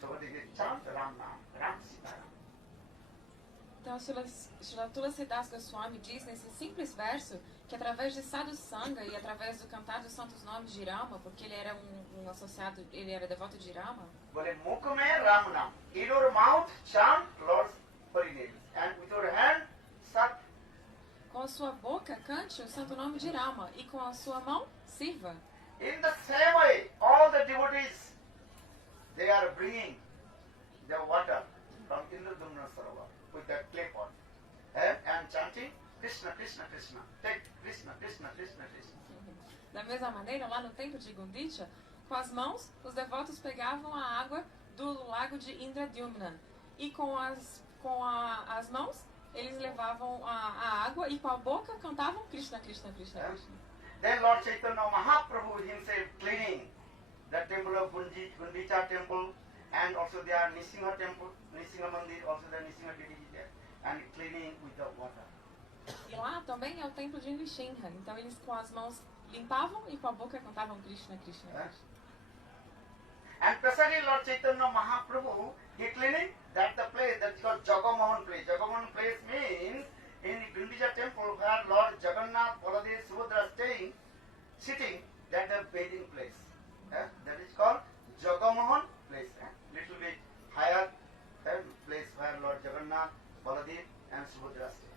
So they chant Ram Nam, Ram Sita Ram. Então, Srila Tulsidas Goswami diz nesse simples verso que através de Sadhu Sangha e através do cantar dos santos nomes de Rama, porque ele era um associado, ele era devoto de Rama, Bole mukh mein Ram Nam. In your mouth chant Lord's holy names, and with your hand sat. com a sua boca cante o santo nome de Rama e com a sua mão sirva. In the same way, all the devotees, they are bringing the water from Indradumna Sarovar with that clay pot and chanting Krishna, Krishna, Krishna. Take Krishna, Krishna, Krishna, Krishna. Da mesma maneira, lá no templo de Gundicha, com as mãos, os devotos pegavam a água do lago de Indradyumna e com as mãos, eles levavam a água e com a boca cantavam Krishna, Krishna, Krishna, Krishna. Then Lord Chaitanya Mahaprabhu himself cleaning the temple of Gundicha temple, and also there Nisingha temple, Nisingha Mandir, also the Nisingha deity there, and cleaning with the water. E lá também é o templo de Nishinha, então eles com as mãos limpavam e com a boca cantavam Krishna, Krishna, Krishna. And presently Lord Chaitanya Mahaprabhu, he cleaning that the place that's called Jagamohan place. Jagamohan place means in Gundicha temple where Lord Jagannath, Baladev, Subhadra staying, sitting, that the bathing place. That is called Jagamohan place. Little bit higher place where Lord Jagannath, Baladev and Subhadra stay.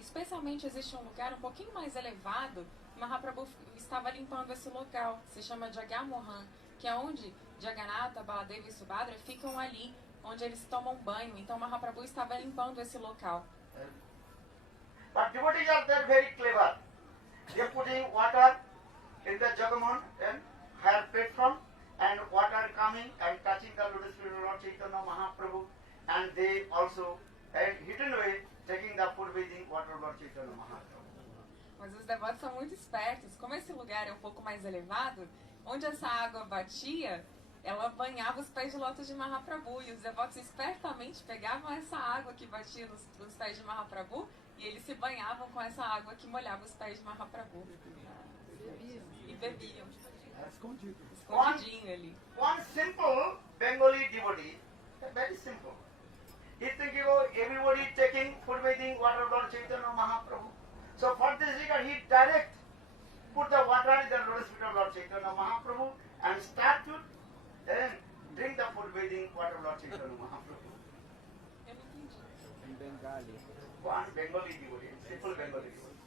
Especialmente existe um lugar um pouquinho mais elevado, Mahaprabhu estava limpando esse local, se chama Jagamohan, que é onde Jagannatha, Baladeva e Subhadra ficam ali, onde eles tomam banho. Então Mahaprabhu estava limpando esse local. But devotees are there very clever. They are putting water in the Jagamohan and higher platform, and water coming and touching the lotus feet of Lord Chaitanya Mahaprabhu, and they also hidden way taking the food bathing water of Lord Chaitanya Mahaprabhu. Mas os devotos são muito espertos. Como esse lugar é um pouco mais elevado, onde essa água batia, ela banhava os pés de lótus de Mahaprabhu. E os devotos espertamente pegavam essa água que batia nos pés de Mahaprabhu e eles se banhavam com essa água que molhava os pés de Mahaprabhu. E bebiam. Escondidinho ali. One simple Bengali devotee, very simple. He thinking, oh, everybody taking food bathing water of Lord Chaitanya Mahaprabhu. So for this regard, he direct put the water in the lotus feet of Lord Chaitanya Mahaprabhu and start to drink the food bathing water of Lord Chaitanya Mahaprabhu. Eu não entendi. Em Bengali. One Bengali devotee, simple Bengali devotee.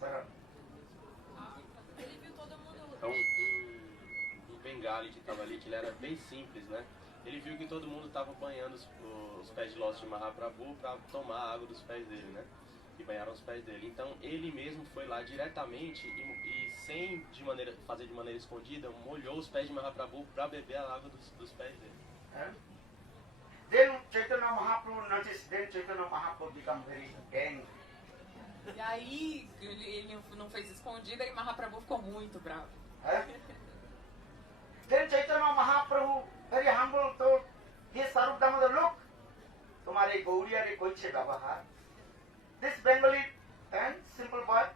Sarah. Ele viu todo mundo. Então, um bengali que estava ali, que ele era bem simples, né? Ele viu que todo mundo estava banhando os pés de lótus de Mahaprabhu para tomar a água dos pés dele, né? E banharam os pés dele. Então, ele mesmo foi lá diretamente e sem fazer de maneira escondida, molhou os pés de Mahaprabhu para beber a água dos pés dele. Then Chaitanya Mahaprabhu noticed, then Chaitanya Mahaprabhu become very angry. E aí, ele não fez escondida e Mahaprabhu ficou muito bravo. Then Chaitanya Mahaprabhu, very humble, told his Sarup Damodar, look, तुम्हारे गौरिया रे कोई छे व्यवहार. This Bengali and simple boy,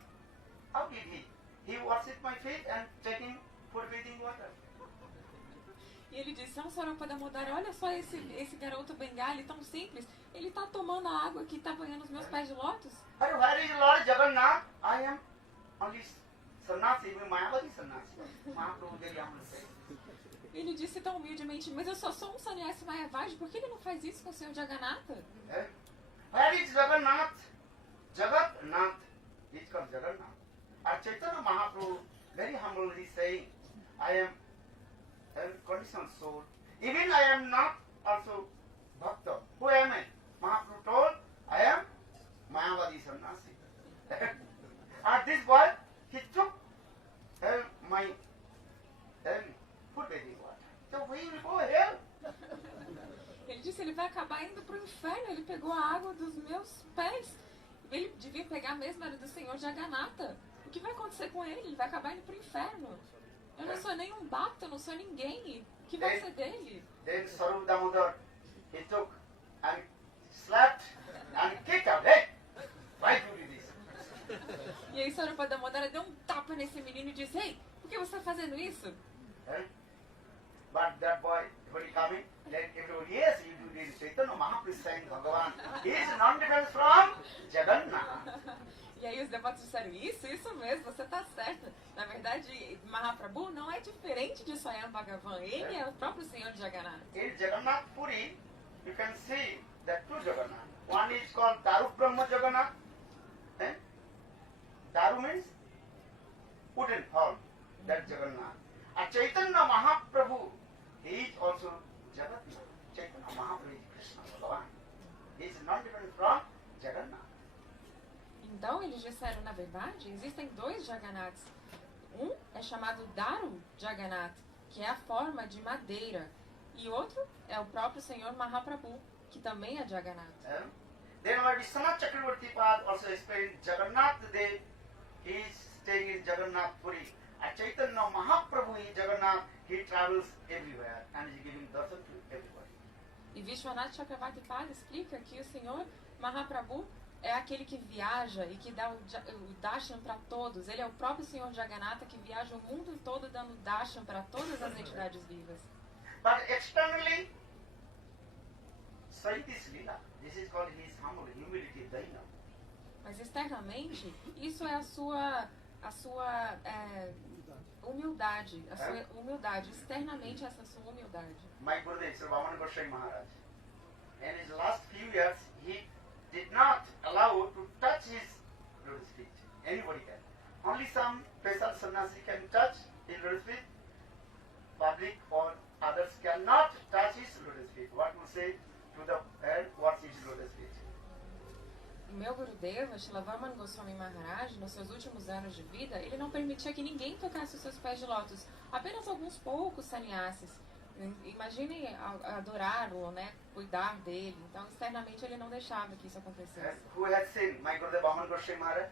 how did he? He worshipped my feet and taking food bathing water. E ele disse, Sarupa Damodara, olha só esse garoto bengali tão simples, ele tá tomando a água que tá banhando os meus pés de lótus. But where is Lord Jagannath? I am only sannyasi, Mayavadi sannyasi. Mahaprabhu very humble said. Ele disse tão humildemente, mas eu só sou um sannyasi Mayavadi, por que ele não faz isso com o Senhor Jagannatha? Where is Jagannath? Jagannath. It's called Jagannath. And Chaitanya Mahaprabhu very humbly saying, I am a conditioned soul. Even I am not also Bhakta. Who am I? Mahaprabhu told, I am Mayavadi sannyasi. And this boy, he took my food bathing water. So we will go hell. Ele disse, ele vai acabar indo pro inferno, ele pegou a água dos meus pés. Ele devia pegar mesmo, era do Senhor Jagannatha. O que vai acontecer com ele? Ele vai acabar indo pro inferno. Eu não sou nem um bhakta, eu não sou ninguém. O que vai ser dele? Then Sarup Damodar, he took and slapped and kicked out. Hey, why do you do this? E aí Sarupa Damodara deu um tapa nesse menino e disse, ei, por que você está fazendo isso? But that boy, when he He is non-different from Jagannath. E aí os devotos disseram, isso mesmo, você está certo. Na verdade, Mahaprabhu não é diferente de Swayam Bhagavan, ele é o próprio Senhor Jagannath. In Jagannath Puri, you can see that two Jagannath. One is called Daru Brahma Jagannath. Eh? Daru means wooden horn, that Jagannath. And Chaitanya Mahaprabhu, he is also Jagannath. Chaitanya Mahaprabhu is Krishna Bhagavan. He is not different from Jagannath. Então eles disseram, na verdade, existem dois Jagannaths. Um é chamado Daru Jagannath, que é a forma de madeira. E outro é o próprio Senhor Mahaprabhu, que também é Jagannath. Then our Vishwanath Chakravarti Pad also explained Jagannath Dev, he is staying in Jagannath Puri. And Chaitanya Mahaprabhu is Jagannath, he travels everywhere and is giving darshan to everybody. E Vishwanath Chakravarti Pad explica que o Senhor Mahaprabhu é aquele que viaja e que dá o darshan para todos. Ele é o próprio Senhor Jagannatha que viaja o mundo todo dando darshan para todas as entidades vivas. But externally, Sai this lila. This is called his humble humility, daina. Mas externamente, isso é a sua humildade, a sua humildade. Externamente, essa sua humildade. My Gurudev, Sri Vaman Goswami Maharaj, in his last few years, he did not allow to touch his lotus feet. Anybody can. Only some special sannyasi can touch his lotus feet. Public or others cannot touch his lotus feet. What will say to the head, wash his lotus feet. O meu Gurudeva, Srila Vaman Goswami Maharaj, nos seus últimos anos de vida, ele não permitia que ninguém tocasse os seus pés de lótus. Apenas alguns poucos sannyasis. Imaginem adorá-lo, né? Cuidar dele. Então, externamente, ele não deixava que isso acontecesse. Who has seen my Gurudev Vaman Goswami Maharaj?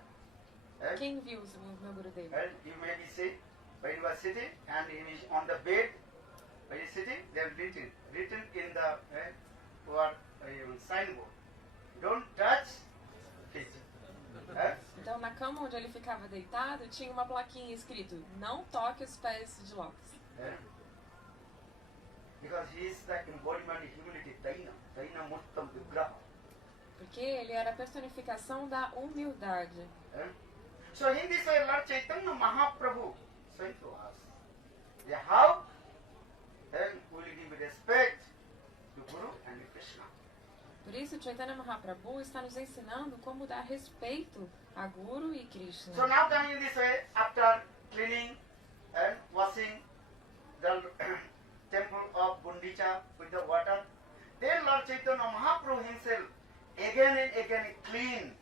Quem viu o meu Gurudeva? You may be say, when you are sitting and he is on the bed, when he is sitting, they have written in the signboard, don't touch feet. Então, na cama onde ele ficava deitado, tinha uma plaquinha escrito, não toque os pés de lótus. Because he is the embodiment of humility, Daina Muttam Vigraha. Porque ele era a personificação da humildade. So in this way, Lord Chaitanya Mahaprabhu saying to us, how will you give respect to Guru and Krishna? Por isso, Chaitanya Mahaprabhu está nos ensinando como dar respeito a Guru e Krishna. So now coming this way, after cleaning and washing the temple of Gundicha with the water, then Lord Chaitanya Mahaprabhu himself again and again clean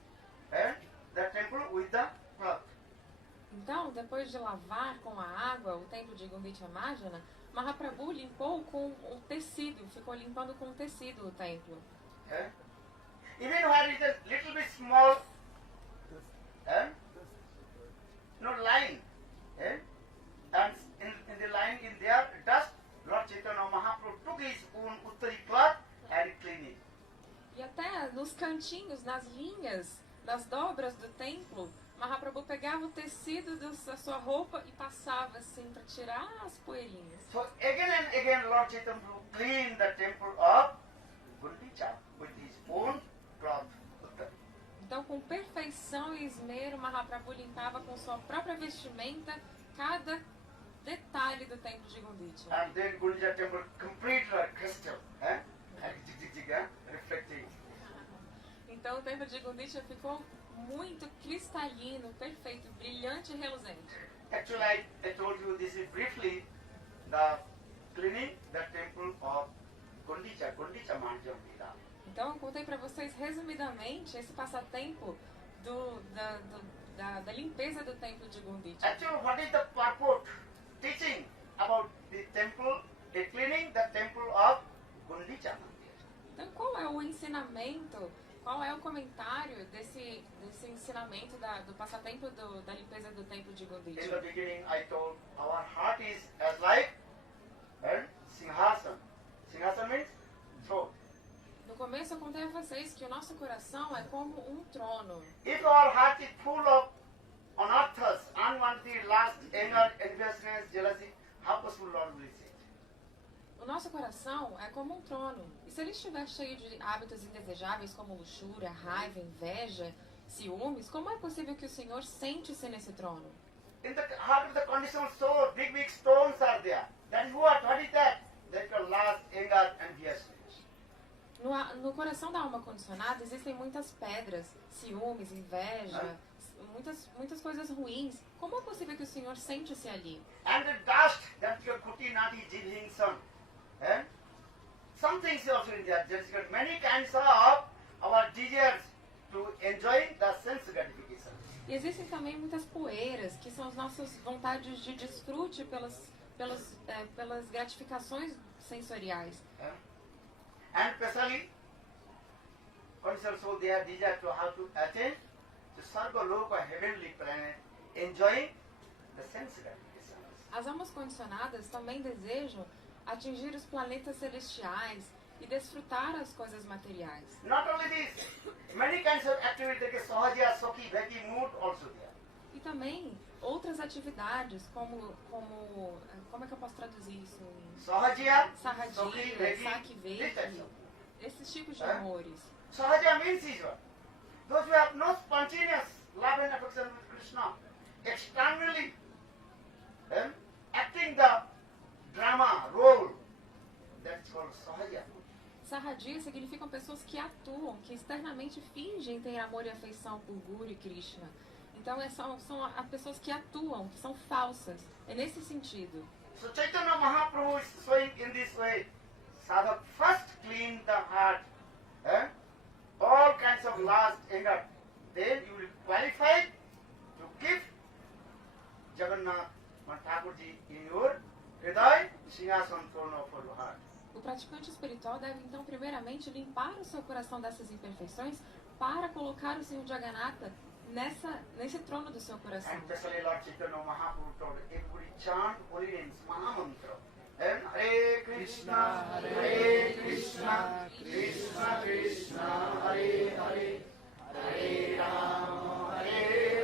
the temple with the cloth. Então, depois de lavar com a água o templo de Gundicha Marjana, Mahaprabhu limpou com o tecido, ficou limpando com o tecido o templo. Even where it is a little bit small, line, and in the line in there dust, Lord Chaitanya Mahaprabhu took his own uttari cloth and cleaned it. E até nos cantinhos, nas linhas, das dobras do templo, Mahaprabhu pegava o tecido da sua roupa e passava assim para tirar as poeirinhas. So again and again Lord Chaitanya cleaned the temple of Gundicha with his own cloth. Então, com perfeição e esmero, Mahaprabhu limpava com sua própria vestimenta cada detalhe do templo de Gundicha. And then Gundicha temple completely crystal, reflecting. Então, o templo de Gundicha ficou muito cristalino, perfeito, brilhante e reluzente. Actually, I told you this is briefly the cleaning the temple of Gundicha Marjana. Então, eu contei para vocês resumidamente esse passatempo da limpeza do templo de Gundicha. Actually, what is the purport teaching about the temple, the cleaning the temple of Gundicha? Então, qual é o ensinamento, qual é o comentário desse ensinamento do passatempo da limpeza do templo de In the Gundicha? beginning, I told our heart is as like singhasana. Singhasana means throne. No começo, eu contei a vocês que o nosso coração é como um trono. If our heart is full of anarthas, unwanted lust, anger, enviousness, jealousy, how possible Lord will sit? O nosso coração é como um trono. E se ele estiver cheio de hábitos indesejáveis como luxúria, raiva, inveja, ciúmes, como é possível que o Senhor sente-se nesse trono? In the heart of the conditional soul, big stones are there. That is what? What is that? That your lust, anger and fierceness. No coração da alma condicionada existem muitas pedras, ciúmes, inveja, muitas coisas ruins. Como é possível que o Senhor sente-se ali? And the dust that your kuti nadi jiving son. And some things also in there. There is got many kinds of our desires to enjoy the sense gratification. E existem também muitas poeiras, que são as nossas vontades de desfrute pelas gratificações sensoriais. And especially, conditional soul, they have desire to how to attain to Sarva Loka, heavenly planet, enjoying the sense gratification. As almas condicionadas também desejam atingir os planetas celestiais e desfrutar as coisas materiais. Not only this, many kinds of activities like Sahaja, Sokhi, Bhakti, mood also there. E também outras atividades, como é que eu posso traduzir isso? Sahaja, Sarradia, Sokhi, Bhakti, Sakiveki, esses tipos de amores. Sahaja means is what? Those who have no spontaneous love and affection with Krishna, externally acting the drama, role, that's called Sahaja. Sarradia significam pessoas que atuam, que externamente fingem ter amor e afeição por Guru e Krishna. Então são as pessoas que atuam, que são falsas. É nesse sentido. So Chaitanya Mahaprabhu is showing in this way, sadhak first clean the heart, all kinds of lust, anger, then you will qualify to give Jagannath Thakurji in your Hriday Singhasan Throne of your heart. O praticante espiritual deve então primeiramente limpar o seu coração dessas imperfeições para colocar o Senhor Jagannatha nesse trono do seu coração. And especially Lord Chaitanya Mahaprabhu told everybody chant holy names, Mahamantra. And Hare Krishna, Krishna Krishna, Hare Hare, Hare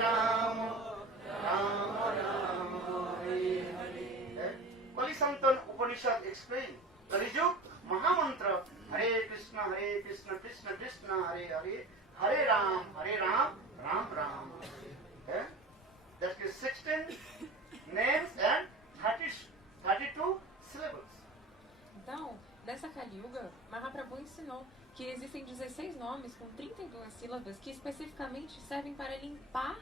Rama, Rama Rama, Hare Hare. Kalisantan Upanishad explains. Kalijug Mahamantra, Hare Krishna, Krishna Krishna, Hare Hare, Hare Ram, Ram Ram. That is 16 names and 32 syllables. Então, nessa Kali Yuga, Mahaprabhu ensinou que existem 16 nomes com 32 sílabas que especificamente servem para limpar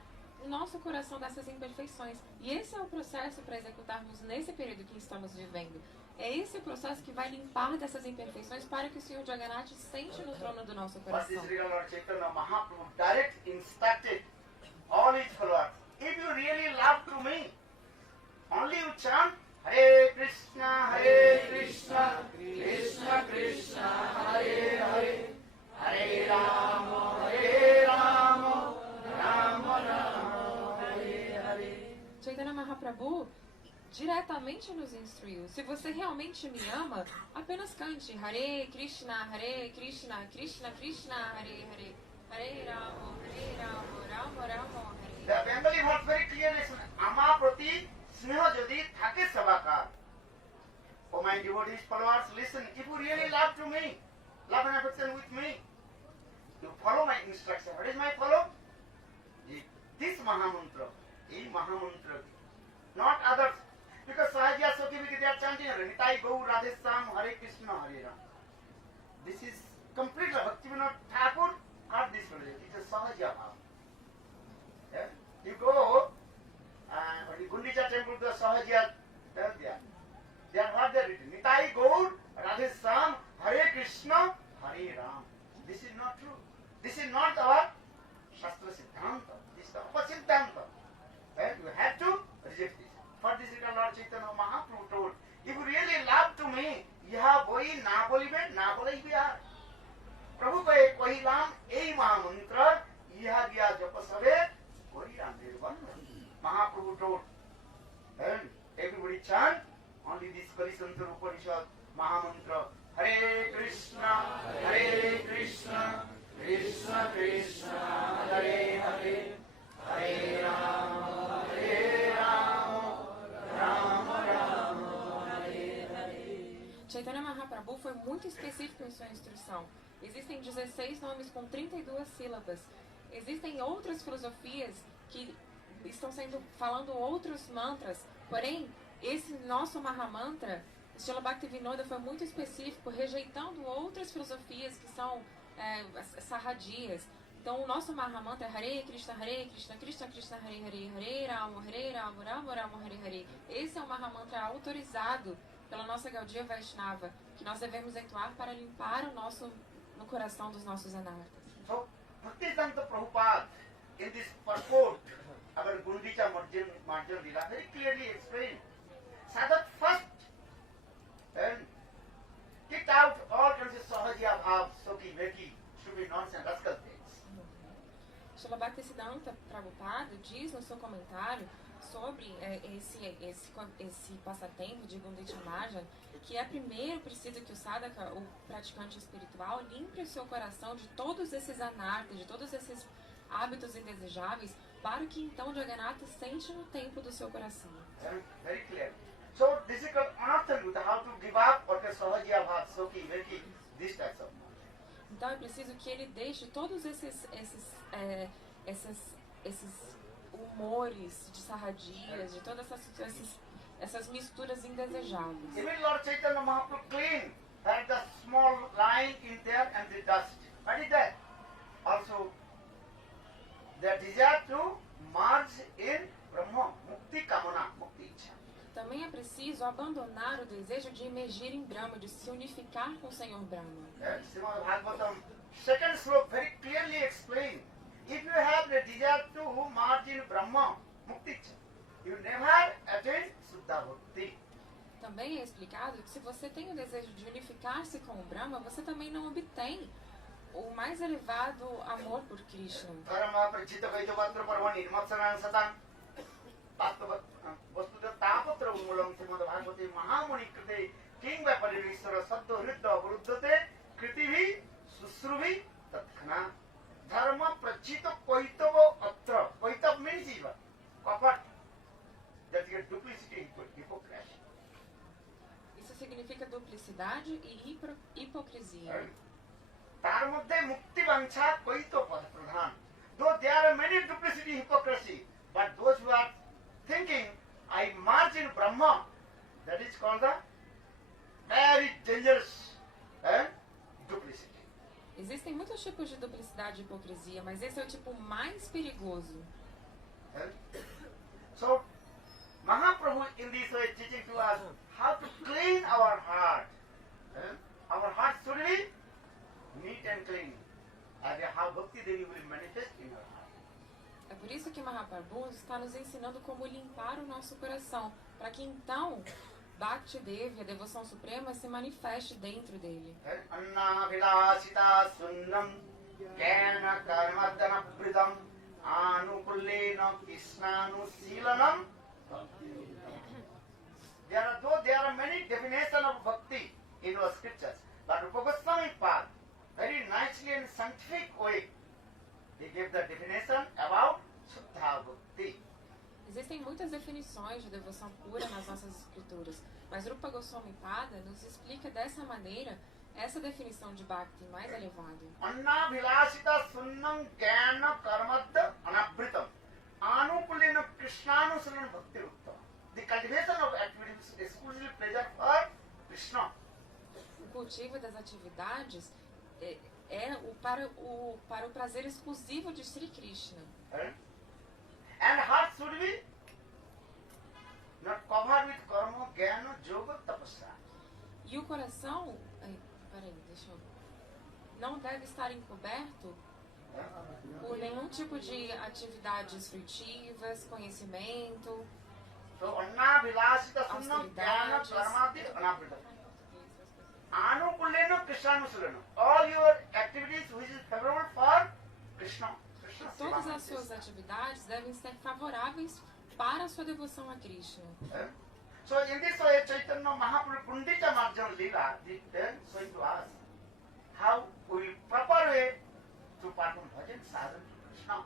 o nosso coração dessas imperfeições. E esse é o processo para executarmos nesse período que estamos vivendo. É esse o processo que vai limpar dessas imperfeições para que o Senhor Jagannatha sente no trono do nosso But coração. this real Lord Chaitanya Mahaprabhu direct instructed all his followers, if you really love to me, only you chant Hare Krishna, Krishna Krishna, Hare Hare, Hare Rama, Rama Rama, Hare Hare. Chaitanya Mahaprabhu diretamente nos instruiu. Se você realmente me ama, apenas cante Hare Krishna, Krishna Krishna, Hare Hare, Hare Rama, Rama Rama, Hare. The Bengali was very clear. Ama prati sneha jodi thake sabakar. Oh my devotees, followers, listen. If you really love to me, love and affection with me, you follow my instruction. What is my follow? This Mahamantra. This Mahamantra. Not others. Because Sahaja Sokhi they are chanting Nitai Gaur Radhe Sam Hare Krishna Hare Ram. This is completely Bhaktivinoda Thakur got this religion. It's a Sahaja Bhav. Yeah? You go Gundicha temple, the Sahaja, they are what they are written. Nitai Gaur Radhe Sam Hare Krishna Hare Ram. This is not true. This is not our Shastra Siddhanta. This is our Siddhanta. You have to reject this. For this reason Lord Chaitanya Mahaprabhu told, if you really love to me, यह बोई ना बोलिबे ना बोले बिहार प्रभु पे कहिलाम एई महामंत्र यह दिया जप सबे कोई निर्बंध Mahaprabhu told, and everybody chant only this Kalisantar Upanishad Mahamantra Hare Krishna, Krishna Krishna, Hare Hare, Hare Rama, Rama Rama, Hare Hare. Chaitanya Mahaprabhu foi muito específico em sua instrução. Existem 16 nomes com 32 sílabas. Existem outras filosofias que estão falando outros mantras, porém, esse nosso Mahamantra, Srila Bhaktivinoda foi muito específico, rejeitando outras filosofias que são sarradias. Então, o nosso Mahamantra é Hare Krishna, Krishna Krishna, Hare Hare, Hare Rama, Rama Rama, Hare Hare. Esse é o Mahamantra autorizado pela nossa Gaudiya Vaishnava, que nós devemos entoar para limpar no coração dos nossos anartas. So, Bhaktisiddhanta Prabhupada, in this purport, our Gundicha Marjan Lila very clearly explained, Sadat first kicked out all kinds of Sahajiya Bhav, Soki, Meki, stupid nonsense, rascal things. Srila Bhaktisiddhanta Prabhupada diz no seu comentário sobre esse passatempo de Gundicha Marjan que é primeiro preciso que o sadhaka, o praticante espiritual, limpe o seu coração de todos esses anartas, de todos esses hábitos indesejáveis, para que então Jagannatha sente no templo do seu coração. Very clear. So this is called Anartha, how to give up or the Sahajiya Bhav, Soki, Meki, these types of. Então é preciso que ele deixe todos esses humores de sarradias, de todas essas misturas indesejáveis. Even Lord Chaitanya Mahaprabhu clean had the small line in there and the dust. What is that? Also, the desire to merge in Brahma, Mukti Kamana, Mukti Ichha. Também é preciso abandonar o desejo de emergir em Brahma, de se unificar com o Senhor Brahma. Srimad Bhagavatam, second sloka very clearly explained. If you have the desire to merge in Brahma, Mukti Ichha, you never attain Suddha Bhakti. Também é explicado que se você tem o desejo de unificar-se com o Brahma, você também não obtém o mais elevado amor por Krishna. Karma prachita vaidavatra parvani namatsarana satan vastuta tapatra umulam srimad bhagavate mahamuni krite kingva paririshvara saddha hridda varuddhate kritivi susruvi tatkhana dharma prachita vaidava atra. Vaidava means even copper. That is duplicity, hypocrisy. Isso significa duplicidade e hipocrisia. তার মধ্যে মুক্তি বাঞ্ছা কৈত প্রধান. Though there are many duplicity, hypocrisy, but those who are thinking I merge in Brahma, that is called the very dangerous duplicity. Existem muitos tipos de duplicidade e hipocrisia, mas esse é o tipo mais perigoso. So Mahaprabhu in this way teaching to us how to clean our heart. Our heart should be neat and clean, and how Bhakti Devi will manifest in our heart. É por isso que Mahaprabhu está nos ensinando como limpar o nosso coração, para que então Bhakti Devi, a devoção suprema, se manifeste dentro dele. Anna vilasita sunnam jnana karmadana pridam anukullena krishnanu silanam. There are many definitions of bhakti in our scriptures, but Rupa Goswami Pad, very nicely and scientific way, he gave the definition about Shuddha Bhakti. Existem muitas definições de devoção pura nas nossas escrituras, mas Rupa Goswami Pada nos explica dessa maneira essa definição de Bhakti mais elevada. Anna vilasita sunnam jnana karmadda anabritam anukulena krishnanu bhakti uttam. The cultivation of activities exclusively pleasure for Krishna. O cultivo das atividades para o prazer exclusivo de Sri Krishna. And heart should be not covered with karma, jnana, yoga, tapasya. E o coração, não deve estar encoberto por nenhum tipo de atividades fruitivas, conhecimento, So anna vilasita sunnam jnana karmadi anabrita. Anukulena krishnanu sulena. All your activities which is favorable for Krishna. Todas as suas atividades devem ser favoráveis para a sua devoção a Krishna. So in this way, Chaitanya Mahaprabhu Pundicha Marjan Lila did then showing to us how we will proper way to perform bhajan sadhana to Krishna.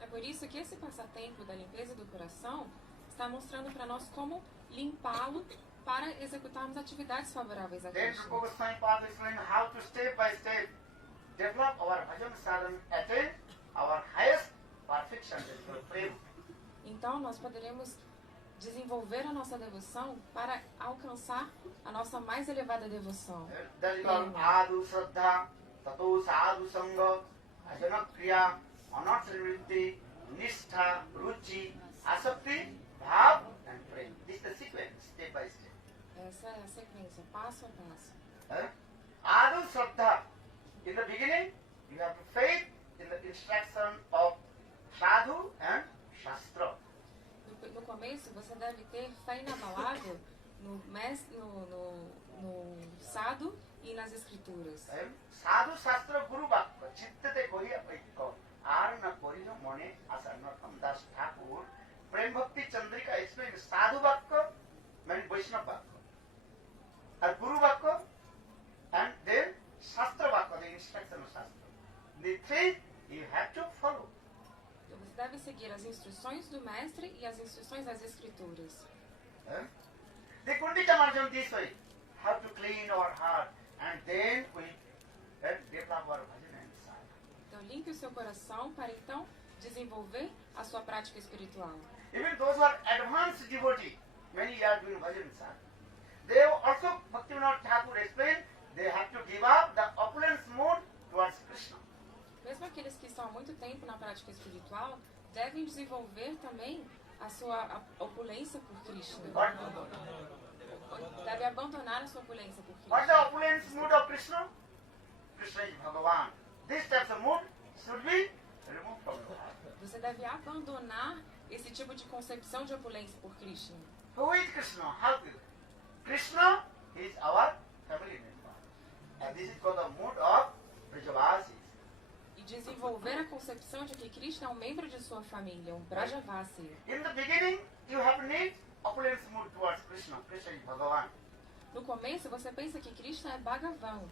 É por isso que esse passatempo da limpeza do coração está mostrando para nós como limpá-lo para executarmos atividades favoráveis a Then Krishna. Rupa Goswami Pada explained how to step by step develop our bhajan sadhana, attain our highest perfection, that is called prema. Então, nós poderemos desenvolver a nossa devoção para alcançar a nossa mais elevada devoção. That is called adu shraddha, tato sadhu sangha, ajana kriya, anartha-vritti, nishtha, ruchi, asakti, bhav and prema. This is the sequence, step by step. Essa é a sequência, passo a passo. Adu shraddha. In the beginning, you have to faith in the instruction of sadhu and shastra. No começo, você deve ter fé inabalável no sadhu e nas escrituras. Sadhu shastra guru vakya, chittate koriya vaikya, arna korino mone asarna Ramdas Thakur, Prem Bhakti Chandrika explains sadhu vakya means Vaishnava vakya, and guru vakya, and then shastra vakya, the instruction of shastra. The three you have to follow. Então, você deve seguir as instruções do mestre e as instruções das escrituras. The Kundika mentioned this way, how to clean our heart, and then we develop our bhajan and sadhana. Então, limpe o seu coração para então desenvolver a sua prática espiritual. Even those who are advanced devotee, many years doing bhajan and sadhana, they also, Bhaktivinoda Thakur explained, they have to give up the opulence mood towards Krishna. Mesmo aqueles que estão há muito tempo na prática espiritual, devem desenvolver também a sua opulência por Krishna. Deve abandonar a sua opulência por What's Krishna. the opulence mood of Krishna? Krishna is Bhagavan. This type of mood should be removed from the heart. Você deve abandonar esse tipo de concepção de opulência por Krishna. Who is Krishna? How is it? Krishna is our family member. And this is called the mood of Brajavasis. E desenvolver a concepção de que Krishna é um membro de sua família, um Brajavasi. In the beginning, you have need opulence mood towards Krishna. Krishna is Bhagavan. No começo, você pensa que Krishna é Bhagavan.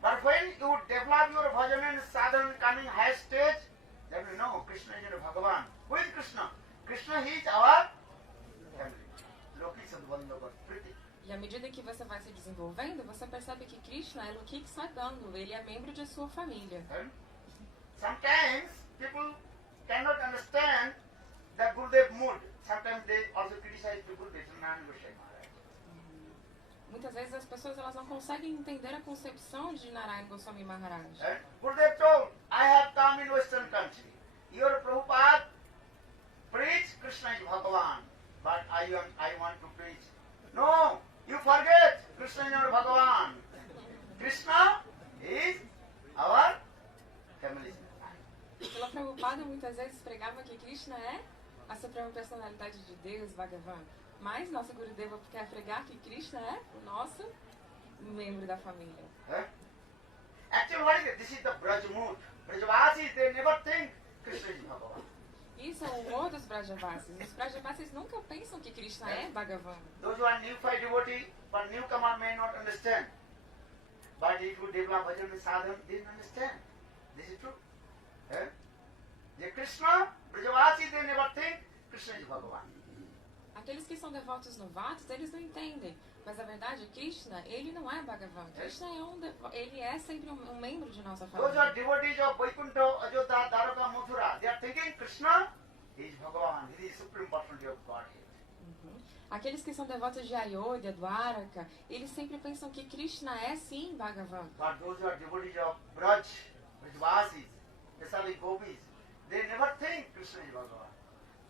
But when you develop your bhajan and sadhana coming high stage, then you know Krishna is your Bhagavan. Who is Krishna? Krishna is our family. Loki Sadbandhavat Priti. E à medida que você vai se desenvolvendo, você percebe que Krishna é Lokik Sadbandhu, ele é membro de sua família. Sometimes people cannot understand the Gurudev mood. Sometimes they also criticize the Gurudev Narayan Goswami Maharaj. Muitas vezes as pessoas elas não conseguem entender a concepção de Narayana Goswami Maharaj. Gurudev told, I have come in Western country. Your Prabhupada preach Krishna is Bhagavan, but I want to preach. No, you forget Krishna is your Bhagavan. Krishna is our family. Pela Prabhupada muitas vezes pregava que Krishna é a suprema personalidade de Deus, Bhagavan. Mas nosso Gurudeva quer pregar que Krishna é o nosso membro da família. Actually, what is it? This is the Braj mood. Brajavasis, they never think Krishna is Bhagavan. Isso é o humor dos Brajavasis. Os Brajavasis nunca pensam que Krishna é Bhagavan. Those who are neophyte devotee, but newcomer may not understand. But if you develop bhajan and sadhana, they understand. This is true. The Krishna, Brajavasis, they never think Krishna is Bhagavan. Aqueles que são devotos novatos, eles não entendem. Mas a verdade, Krishna, ele não é Bhagavan. Krishna ele é sempre um membro de nossa Those who família. are devotees of Vaikuntha, Ajodha, Dwaraka, Mathura, they are thinking Krishna is Bhagavan. He is supreme personality of Godhead. Aqueles que são devotos de Ayodhya, Dwaraka, eles sempre pensam que Krishna é sim Bhagavan. But those who are devotees of Braj, Brajvasis, especially Gopis, they never think Krishna is Bhagavan.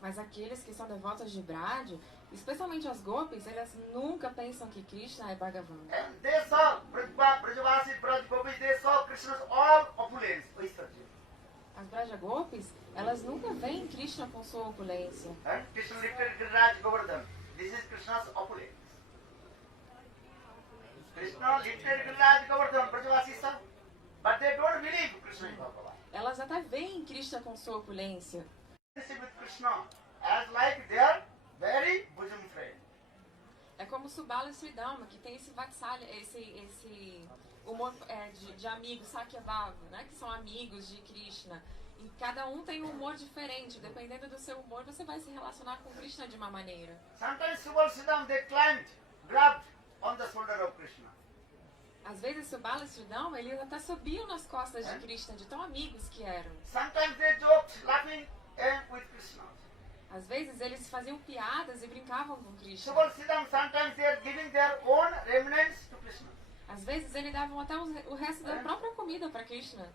Mas aqueles que são devotos de Braj, especialmente as Gopis, elas nunca pensam que Krishna é Bhagavan. And they saw Brajvasis, Braj Gopis, they saw Krishna's all opulence, Vaishvarya. As Braja Gopis, elas nunca veem Krishna com sua opulência. And Krishna lifted Giriraj Govardhan. This is Krishna's opulence. Krishna lifted Giriraj Govardhan, Brajvasis saw. But they don't believe Krishna is Bhagavan. Elas até veem Krishna com sua opulência. With Krishna as like their very bosom friend. É como Subala e Sridhama, que tem esse vatsalya, esse humor de amigos, Sakyabhava, né? Que são amigos de Krishna. E cada um tem um humor diferente. Dependendo do seu humor, você vai se relacionar com Krishna de uma maneira. Sometimes Subal Siddham, they climbed, grabbed on the shoulder of Krishna. Às vezes, Subala e Sridham, eles até subiam nas costas de Krishna, de tão amigos que eram. Sometimes they joked, laughing with Krishna. Às vezes, eles faziam piadas e brincavam com Krishna. Subal Siddham, sometimes they are giving their own remnants to Krishna. Às vezes, eles davam até o resto da própria comida para Krishna.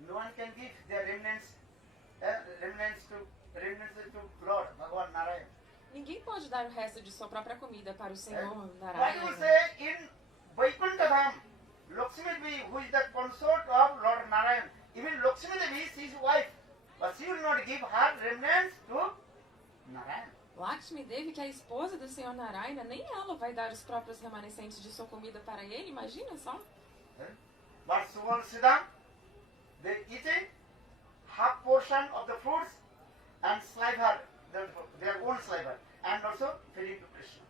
No one can give their remnants to Lord, Bhagavan Narayana. Ninguém pode dar o resto de sua própria comida para o Senhor Why do you Narayana. say in Vaikuntha Dham, Lakshmi Devi, who is the consort of Lord Narayana, even Lakshmi Devi is his wife, but she will not give her remnants to Narayana. Lakshmi Devi, que é a esposa do Senhor Narayana, nem ela vai dar os próprios remanescentes de sua comida para ele, imagina só. But Subal Siddham, they eating half portion of the fruits and sliver, their own sliver, and also feeding to Krishna.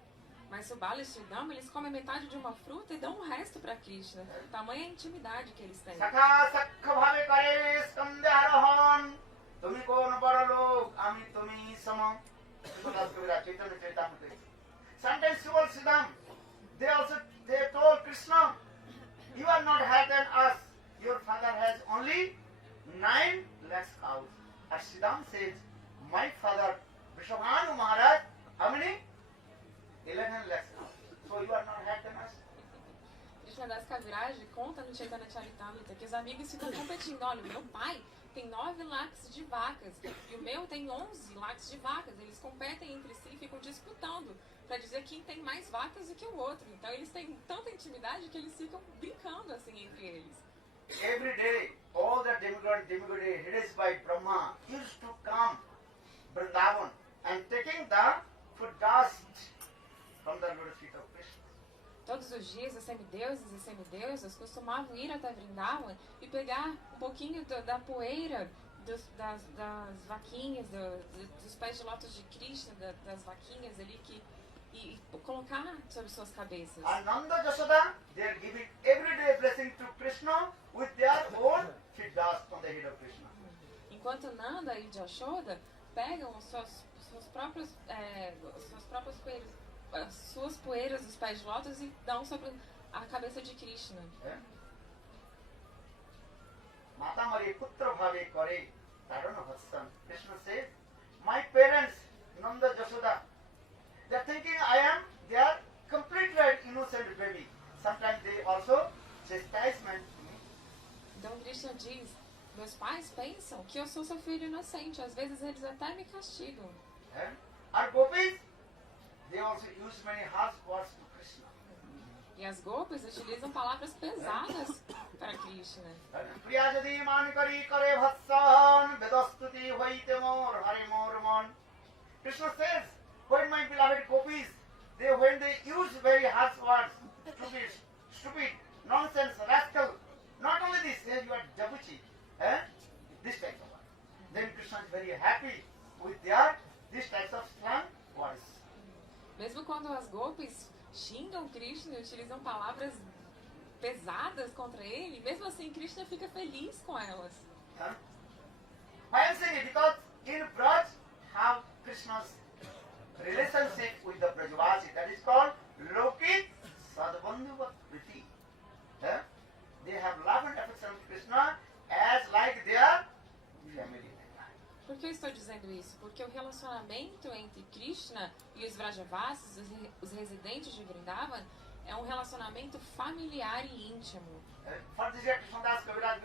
Mas Subala e Sridham, eles comem metade de uma fruta e dão o resto para Krishna. Tamanha a intimidade que eles têm. Sakha sakha bhave kare skande harohan, tumi kon bada log, ami tumi sama. Chaitanya Charitamrita. Sometimes Subal Siddham, they told Krishna, you are not higher than us. Your father has only 9 lakhs cows. And Siddham says, my father, Vrishabhanu Maharaj, how many? 11 lakhs cows. So you are not higher than us. Krishna Das Kaviraj conta no Chaitanya Charitamrita que os amigos ficam competindo. Olha, meu pai tem 9 lakhs de vacas e o meu tem 11 lakhs de vacas. Eles competem entre si e ficam disputando para dizer quem tem mais vacas do que o outro. Então eles têm tanta intimidade que eles ficam brincando assim entre eles. Every day, all the demigod headed by Brahma used to come Vrindavan and taking the food dust from the lotus feet of Krishna. Todos os dias, os semideuses e semideusas costumavam ir até Vrindavan e pegar um pouquinho da poeira das vaquinhas, dos pés de lótus de Krishna, das vaquinhas ali, e colocar sobre suas cabeças. And Nanda Jashoda, they are giving everyday blessing to Krishna with their own feet dust on the head of Krishna. Enquanto Nanda e Jashoda pegam suas próprias poeiras dos pés de lótus e dão sobre a cabeça de Krishna. Mata Mari Putra Bhave Kare Tarana Vassan. Krishna says, my parents, Nanda Jashoda, they are thinking I am their completely innocent baby. Sometimes they also chastisement to me. Então Krishna diz, meus pais pensam que eu sou seu filho inocente. Às vezes eles até me castigam. Our gopis, they also use many harsh words to Krishna. E as gopis utilizam palavras pesadas para Krishna. Priya jadi man kari kare bhatsan vedastuti hoite mor hare mor mon. Krishna says, when my beloved gopis, when they use very harsh words, stupid, nonsense, rascal, not only this, says you are jabuchi, this type of word. Then Krishna is very happy with this type of slang words. Mesmo quando as gopis xingam Krishna e utilizam palavras pesadas contra ele, mesmo assim Krishna fica feliz com elas. I am saying it because in Braj have Krishna's relationship with the Brajvasi, that is called Lokit Sadbandhuvat Priti. They have love and affection for Krishna as like their family. Por que eu estou dizendo isso? Porque o relacionamento entre Krishna e os Vrajavasis, os residentes de Vrindavan, é um relacionamento familiar e íntimo. For this Krishna Das Kaviraj,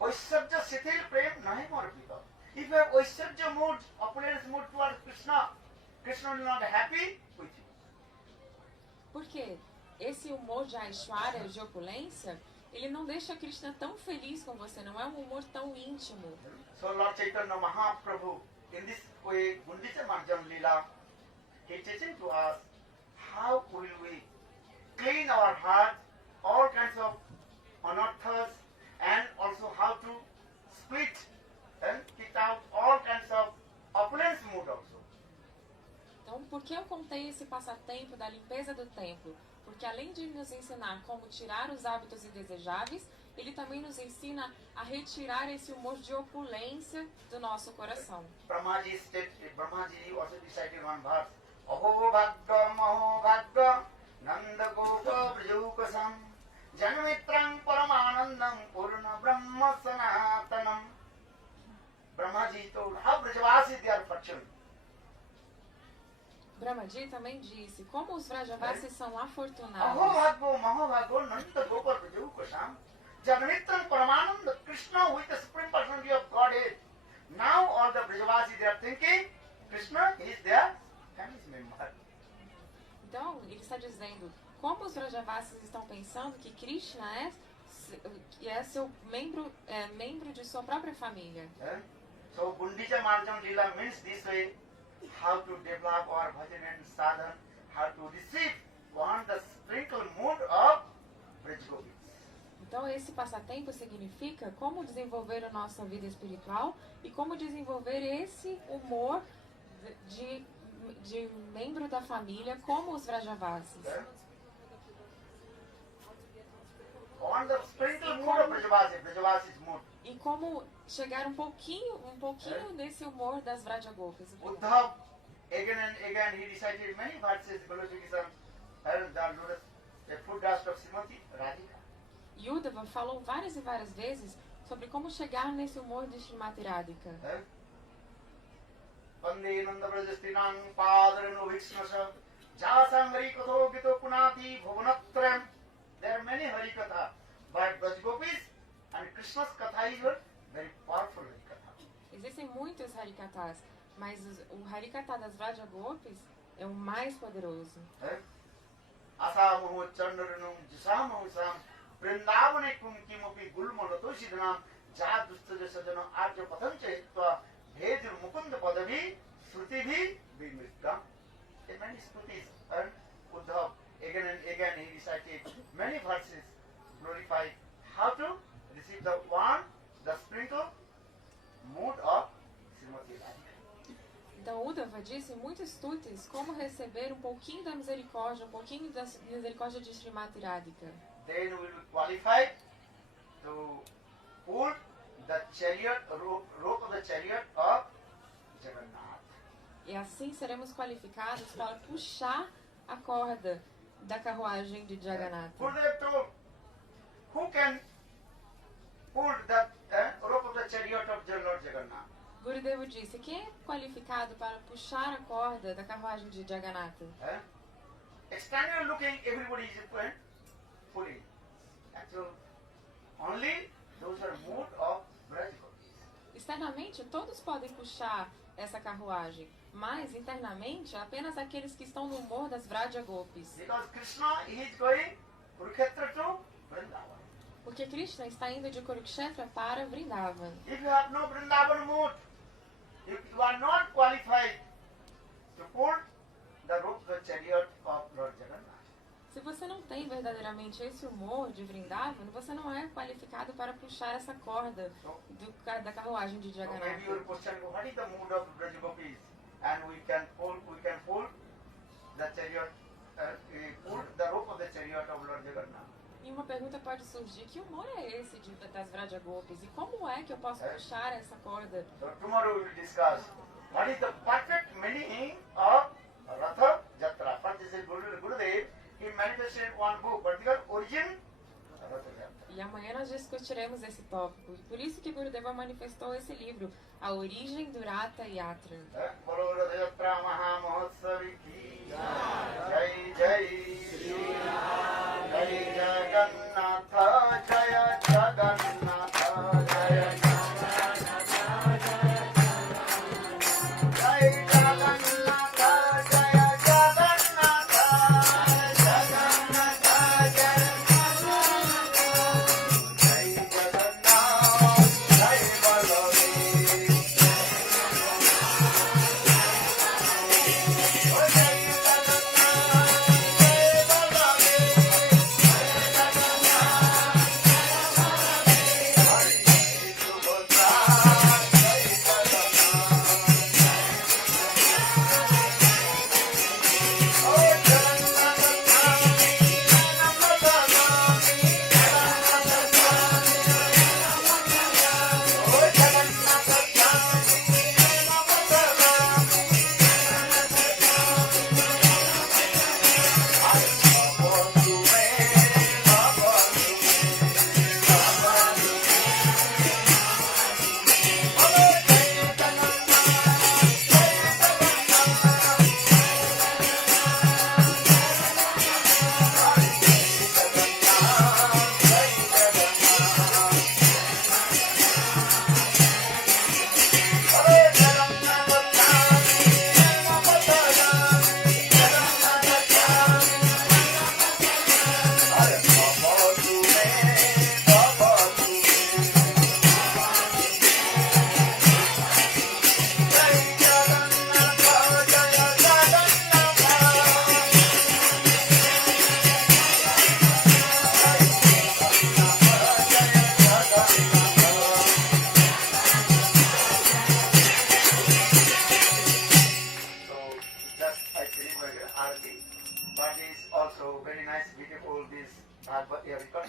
Vaishya Sitil Prem Nahi Marpita. If you have Vaishya mood, opulence mood towards Krishna, Krishna will not happy with you. Porque esse humor de Aishwarya, de opulência, ele não deixa Krishna tão feliz com você, não é um humor tão íntimo. So Lord Chaitanya Mahaprabhu, in this way, Gundicha Marjan Lila, he teaching to us how will we clean our heart, all kinds of anarthas, and also how to split and kick out all kinds of opulence mood also. Então, por que eu contei esse passatempo da limpeza do templo? Porque além de nos ensinar como tirar os hábitos indesejáveis, ele também nos ensina a retirar esse humor de opulência do nosso coração. Brahmaji also recited one verse. Aho bhagga maho bhagga nanda gopa brajukasam janamitrang paramanandam purna brahma sanatanam. Brahmaji told how Brajavasis they are fortunate. Brahmaji também disse como os Vrajavasis são Aho afortunados. bhagga maho bhagga nanda gopa brajukasam janamitrang paramanandam Krishna with the supreme personality of Godhead. Now all the Brajavasis they are thinking Krishna is their family member. Então, ele está dizendo como os Vrajavasis estão pensando que Krishna é seu membro de sua própria família. So Gundija Marjan Lila means this way, how to develop our bhajan and sadhan, how to receive on the sprinkle mood of Brajgopis. Então, esse passatempo significa como desenvolver a nossa vida espiritual e como desenvolver esse humor de membro da família, como os Vrajavasis. On the sprinkle mood of Brajavasis mood. E como chegar um pouquinho nesse humor das Vrajagopis. Uddhav, again and again he recited many verses, glorification, and the food dust of Srimati Radhika. E Uddhava falou várias e várias vezes sobre como chegar nesse humor de Srimati Radhika. Vande nanda brajastinang padarano viksnasa jasam harikatho gito punati bhuvanatram. There are many harikatha, but Brajgopis and Krishna's katha is very powerful harikatha. Existem muitos Harikathas, mas o Harikatha das Vrajagopis é o mais poderoso. Asamaho chandaranam jisamaho sam vrindavane kumkimopi gulmalato siddhanam jadustaja sajana arja pathancha hitva bhejur mukunda padavi srutibhi vimritam. In many srutis and Uddhav again and again he recited many verses glorify how to receive the sprinkle mood of Srimati Radhika. Então Uddhava disse em muitos tutis como receber um pouquinho da misericórdia de Srimati Radhika. Then we will be qualified to pull the chariot, rope of the chariot of Jagannath. E assim seremos qualificados para puxar a corda da carruagem de Jagannatha. Gurudev told, who can pull the rope of the chariot of Lord Jagannath? Gurudeva disse, quem é qualificado para puxar a corda da carruagem de Jagannatha? Externally looking, everybody is pulling. Actually, only those are moved of Brajgopis. Externamente, todos podem puxar essa carruagem, mas internamente, apenas aqueles que estão no humor das Vrajagopis. Because Krishna is going Kurukshetra to Vrindavan. Porque Krishna está indo de Kurukshetra para Vrindavan. If you have no Vrindavan mood, if you are not qualified to pull the rope, the chariot of Lord Jagannath. Se você não tem verdadeiramente esse humor de Vrindavan, você não é qualificado para puxar essa corda da carruagem de So maybe Jagannatha. your question, what is the mood of Brajgopis? And we can pull the chariot, pull the rope of the chariot of Lord Jagannath. E uma pergunta pode surgir, que humor é esse das Vrajagopis? E como é que eu posso puxar essa corda? So tomorrow we will discuss what is the perfect meaning of Ratha Jatra. First this is Gurudev, he manifested one book, but the origin Ratha Jatra. E amanhã nós discutiremos esse tópico. E por isso que Gurudeva manifestou esse livro, A Origem do Ratha Yatra. Bolo Ratha Jatra Maha Mahotsavi ki Jai Jai Jai Jagannatha Jaya Jagannatha Jaya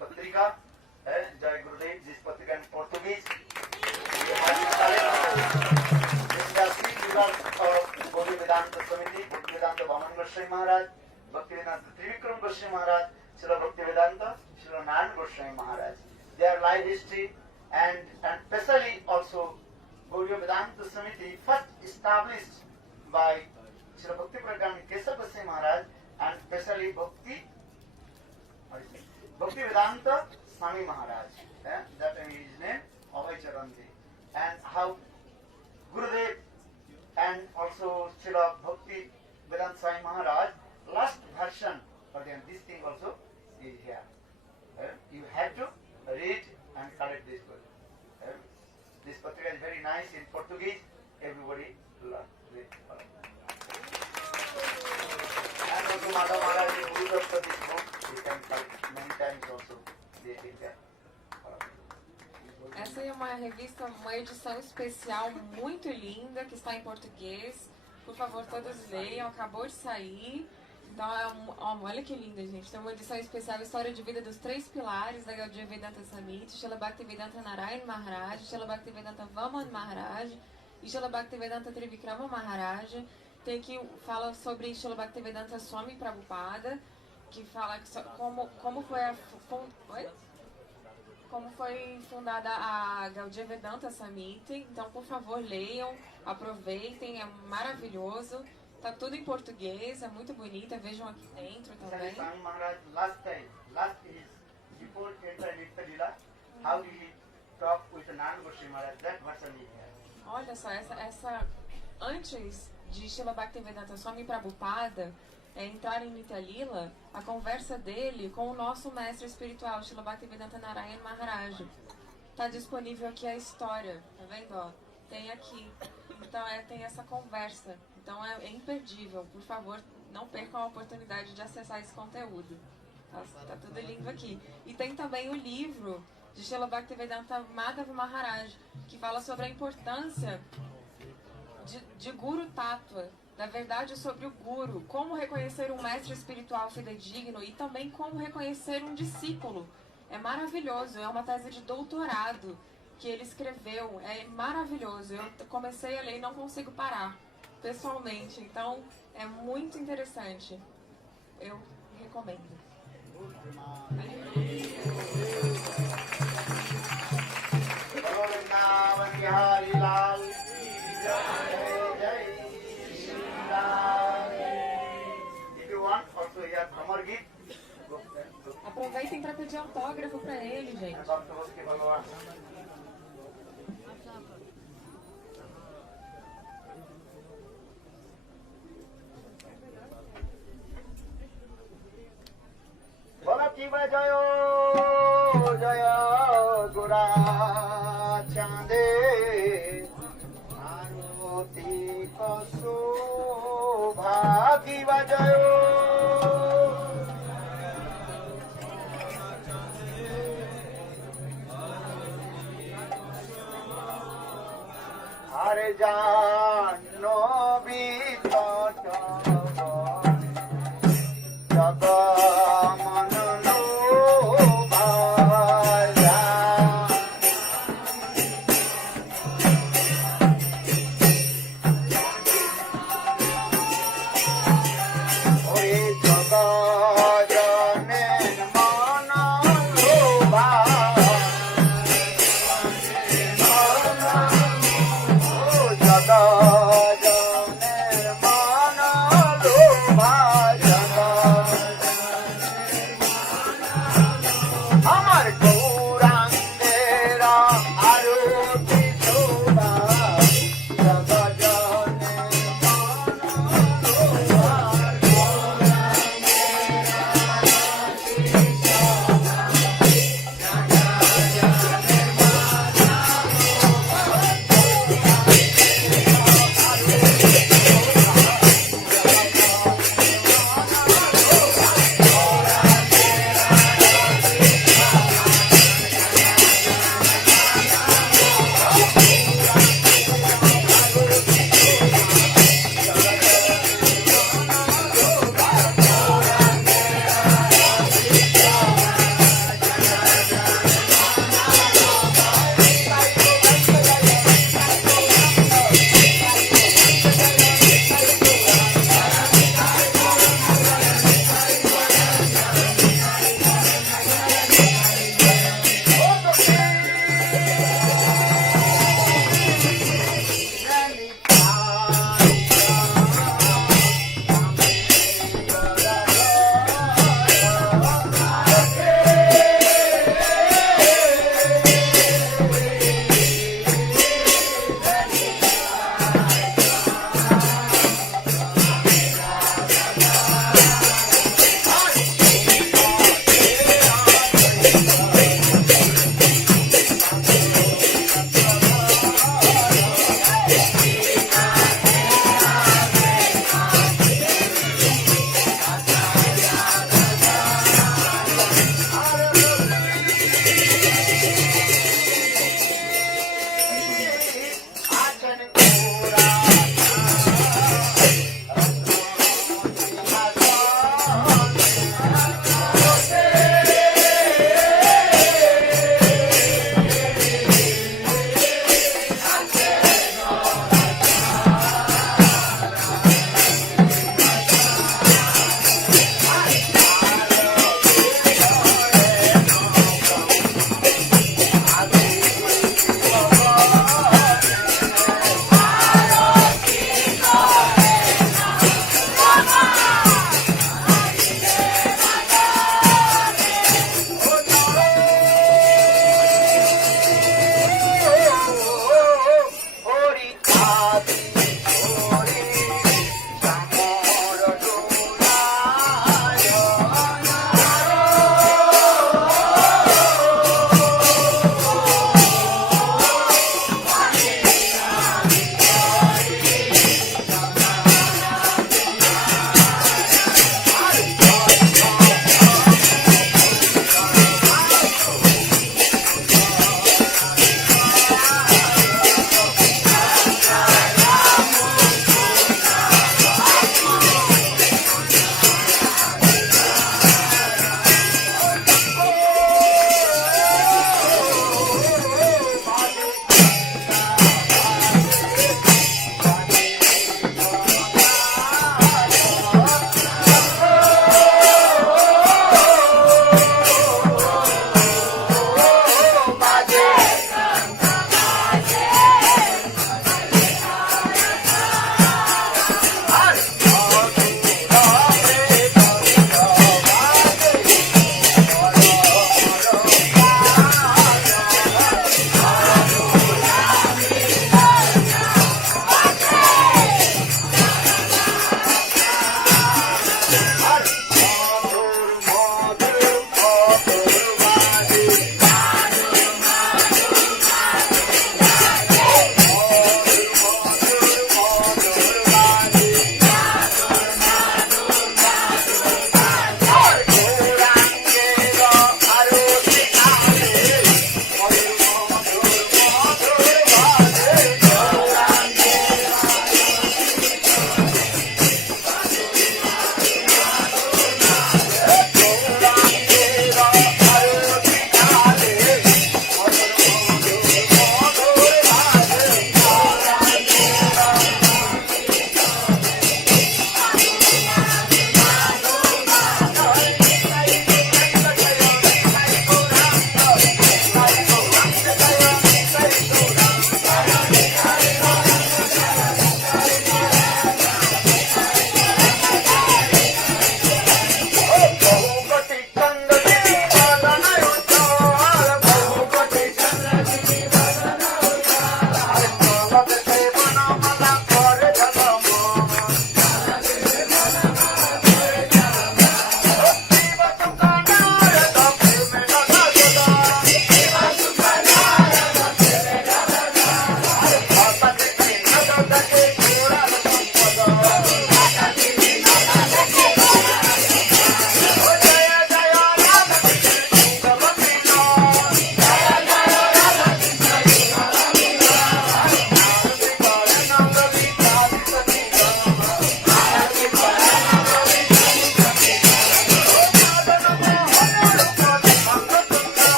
पत्रिका है जय गुरुदेव, जिस पत्रिका in Portuguese. Gaudiya Vedanta Samiti, Bhakti Vedanta Vaman Goswami Maharaj, Bhakti Vedanta Trivikram Goswami Maharaj, Srila Bhakti Vedanta, Srila Narayan Goswami Maharaj. Their life history and especially also Gaudiya Vedanta Samiti first established by Srila Bhakti Pradhan Keshav Goswami Maharaj and especially Bhakti Vedanta Swami Maharaj. That is his name, Abhay Charanji. And how Gurudev and also Srila Bhakti Vedanta Swami Maharaj last version, but then this thing also is here. You have to read and collect this book. This patrika is very nice in Portuguese. Everybody learn. Read. And also Madhav Maharaj is Guru Datta this book. You can collect many times also. They take that. Essa é uma revista, uma edição especial muito linda que está em português. Por favor, todos leiam. Acabou de sair. Então, olha que linda, gente. Tem uma edição especial, História de Vida dos Três Pilares da Gaudiya Vedanta Samiti, Srila Bhaktivedanta Narayan Maharaj, Srila Bhaktivedanta Vaman Maharaj e Srila Bhaktivedanta Trivikrama Maharaj. Tem que fala sobre Srila Bhaktivedanta Swami Prabhupada, que fala como foi fundada a Gaudiya Vedanta Samiti. Então, por favor, leiam, aproveitem, é maravilhoso. Tá tudo em português, é muito bonita, vejam aqui dentro também. Swami Maharaj last is before entering Nitya, how did he talk with Narayan Goswami Maharaj? That version is here. Olha só, essa antes de Srila Bhaktivedanta Swami Prabhupada entrar em Nitya Lila, a conversa dele com o nosso mestre espiritual, Srila Bhaktivedanta Narayan Maharaj. Tá disponível aqui a história, tá vendo? Ó, tem aqui. Então tem essa conversa. Então é imperdível. Por favor, não percam a oportunidade de acessar esse conteúdo. Tá tudo lindo aqui. E tem também o livro de Srila Bhaktivedanta Madhava Maharaj, que fala sobre a importância de Guru Tattva, da verdade sobre o Guru, como reconhecer um mestre espiritual fidedigno e também como reconhecer um discípulo. É maravilhoso, é uma tese de doutorado que ele escreveu, é maravilhoso. Eu comecei a ler e não consigo parar, pessoalmente. Então, é muito interessante. Eu recomendo. Aproveitem para pedir autógrafo para ele, gente. Bhaktiva Jayo Jaya Gura Chande Aruti Kaso Bhaktiva Jayo Hare Jano Vitata Jaga Amar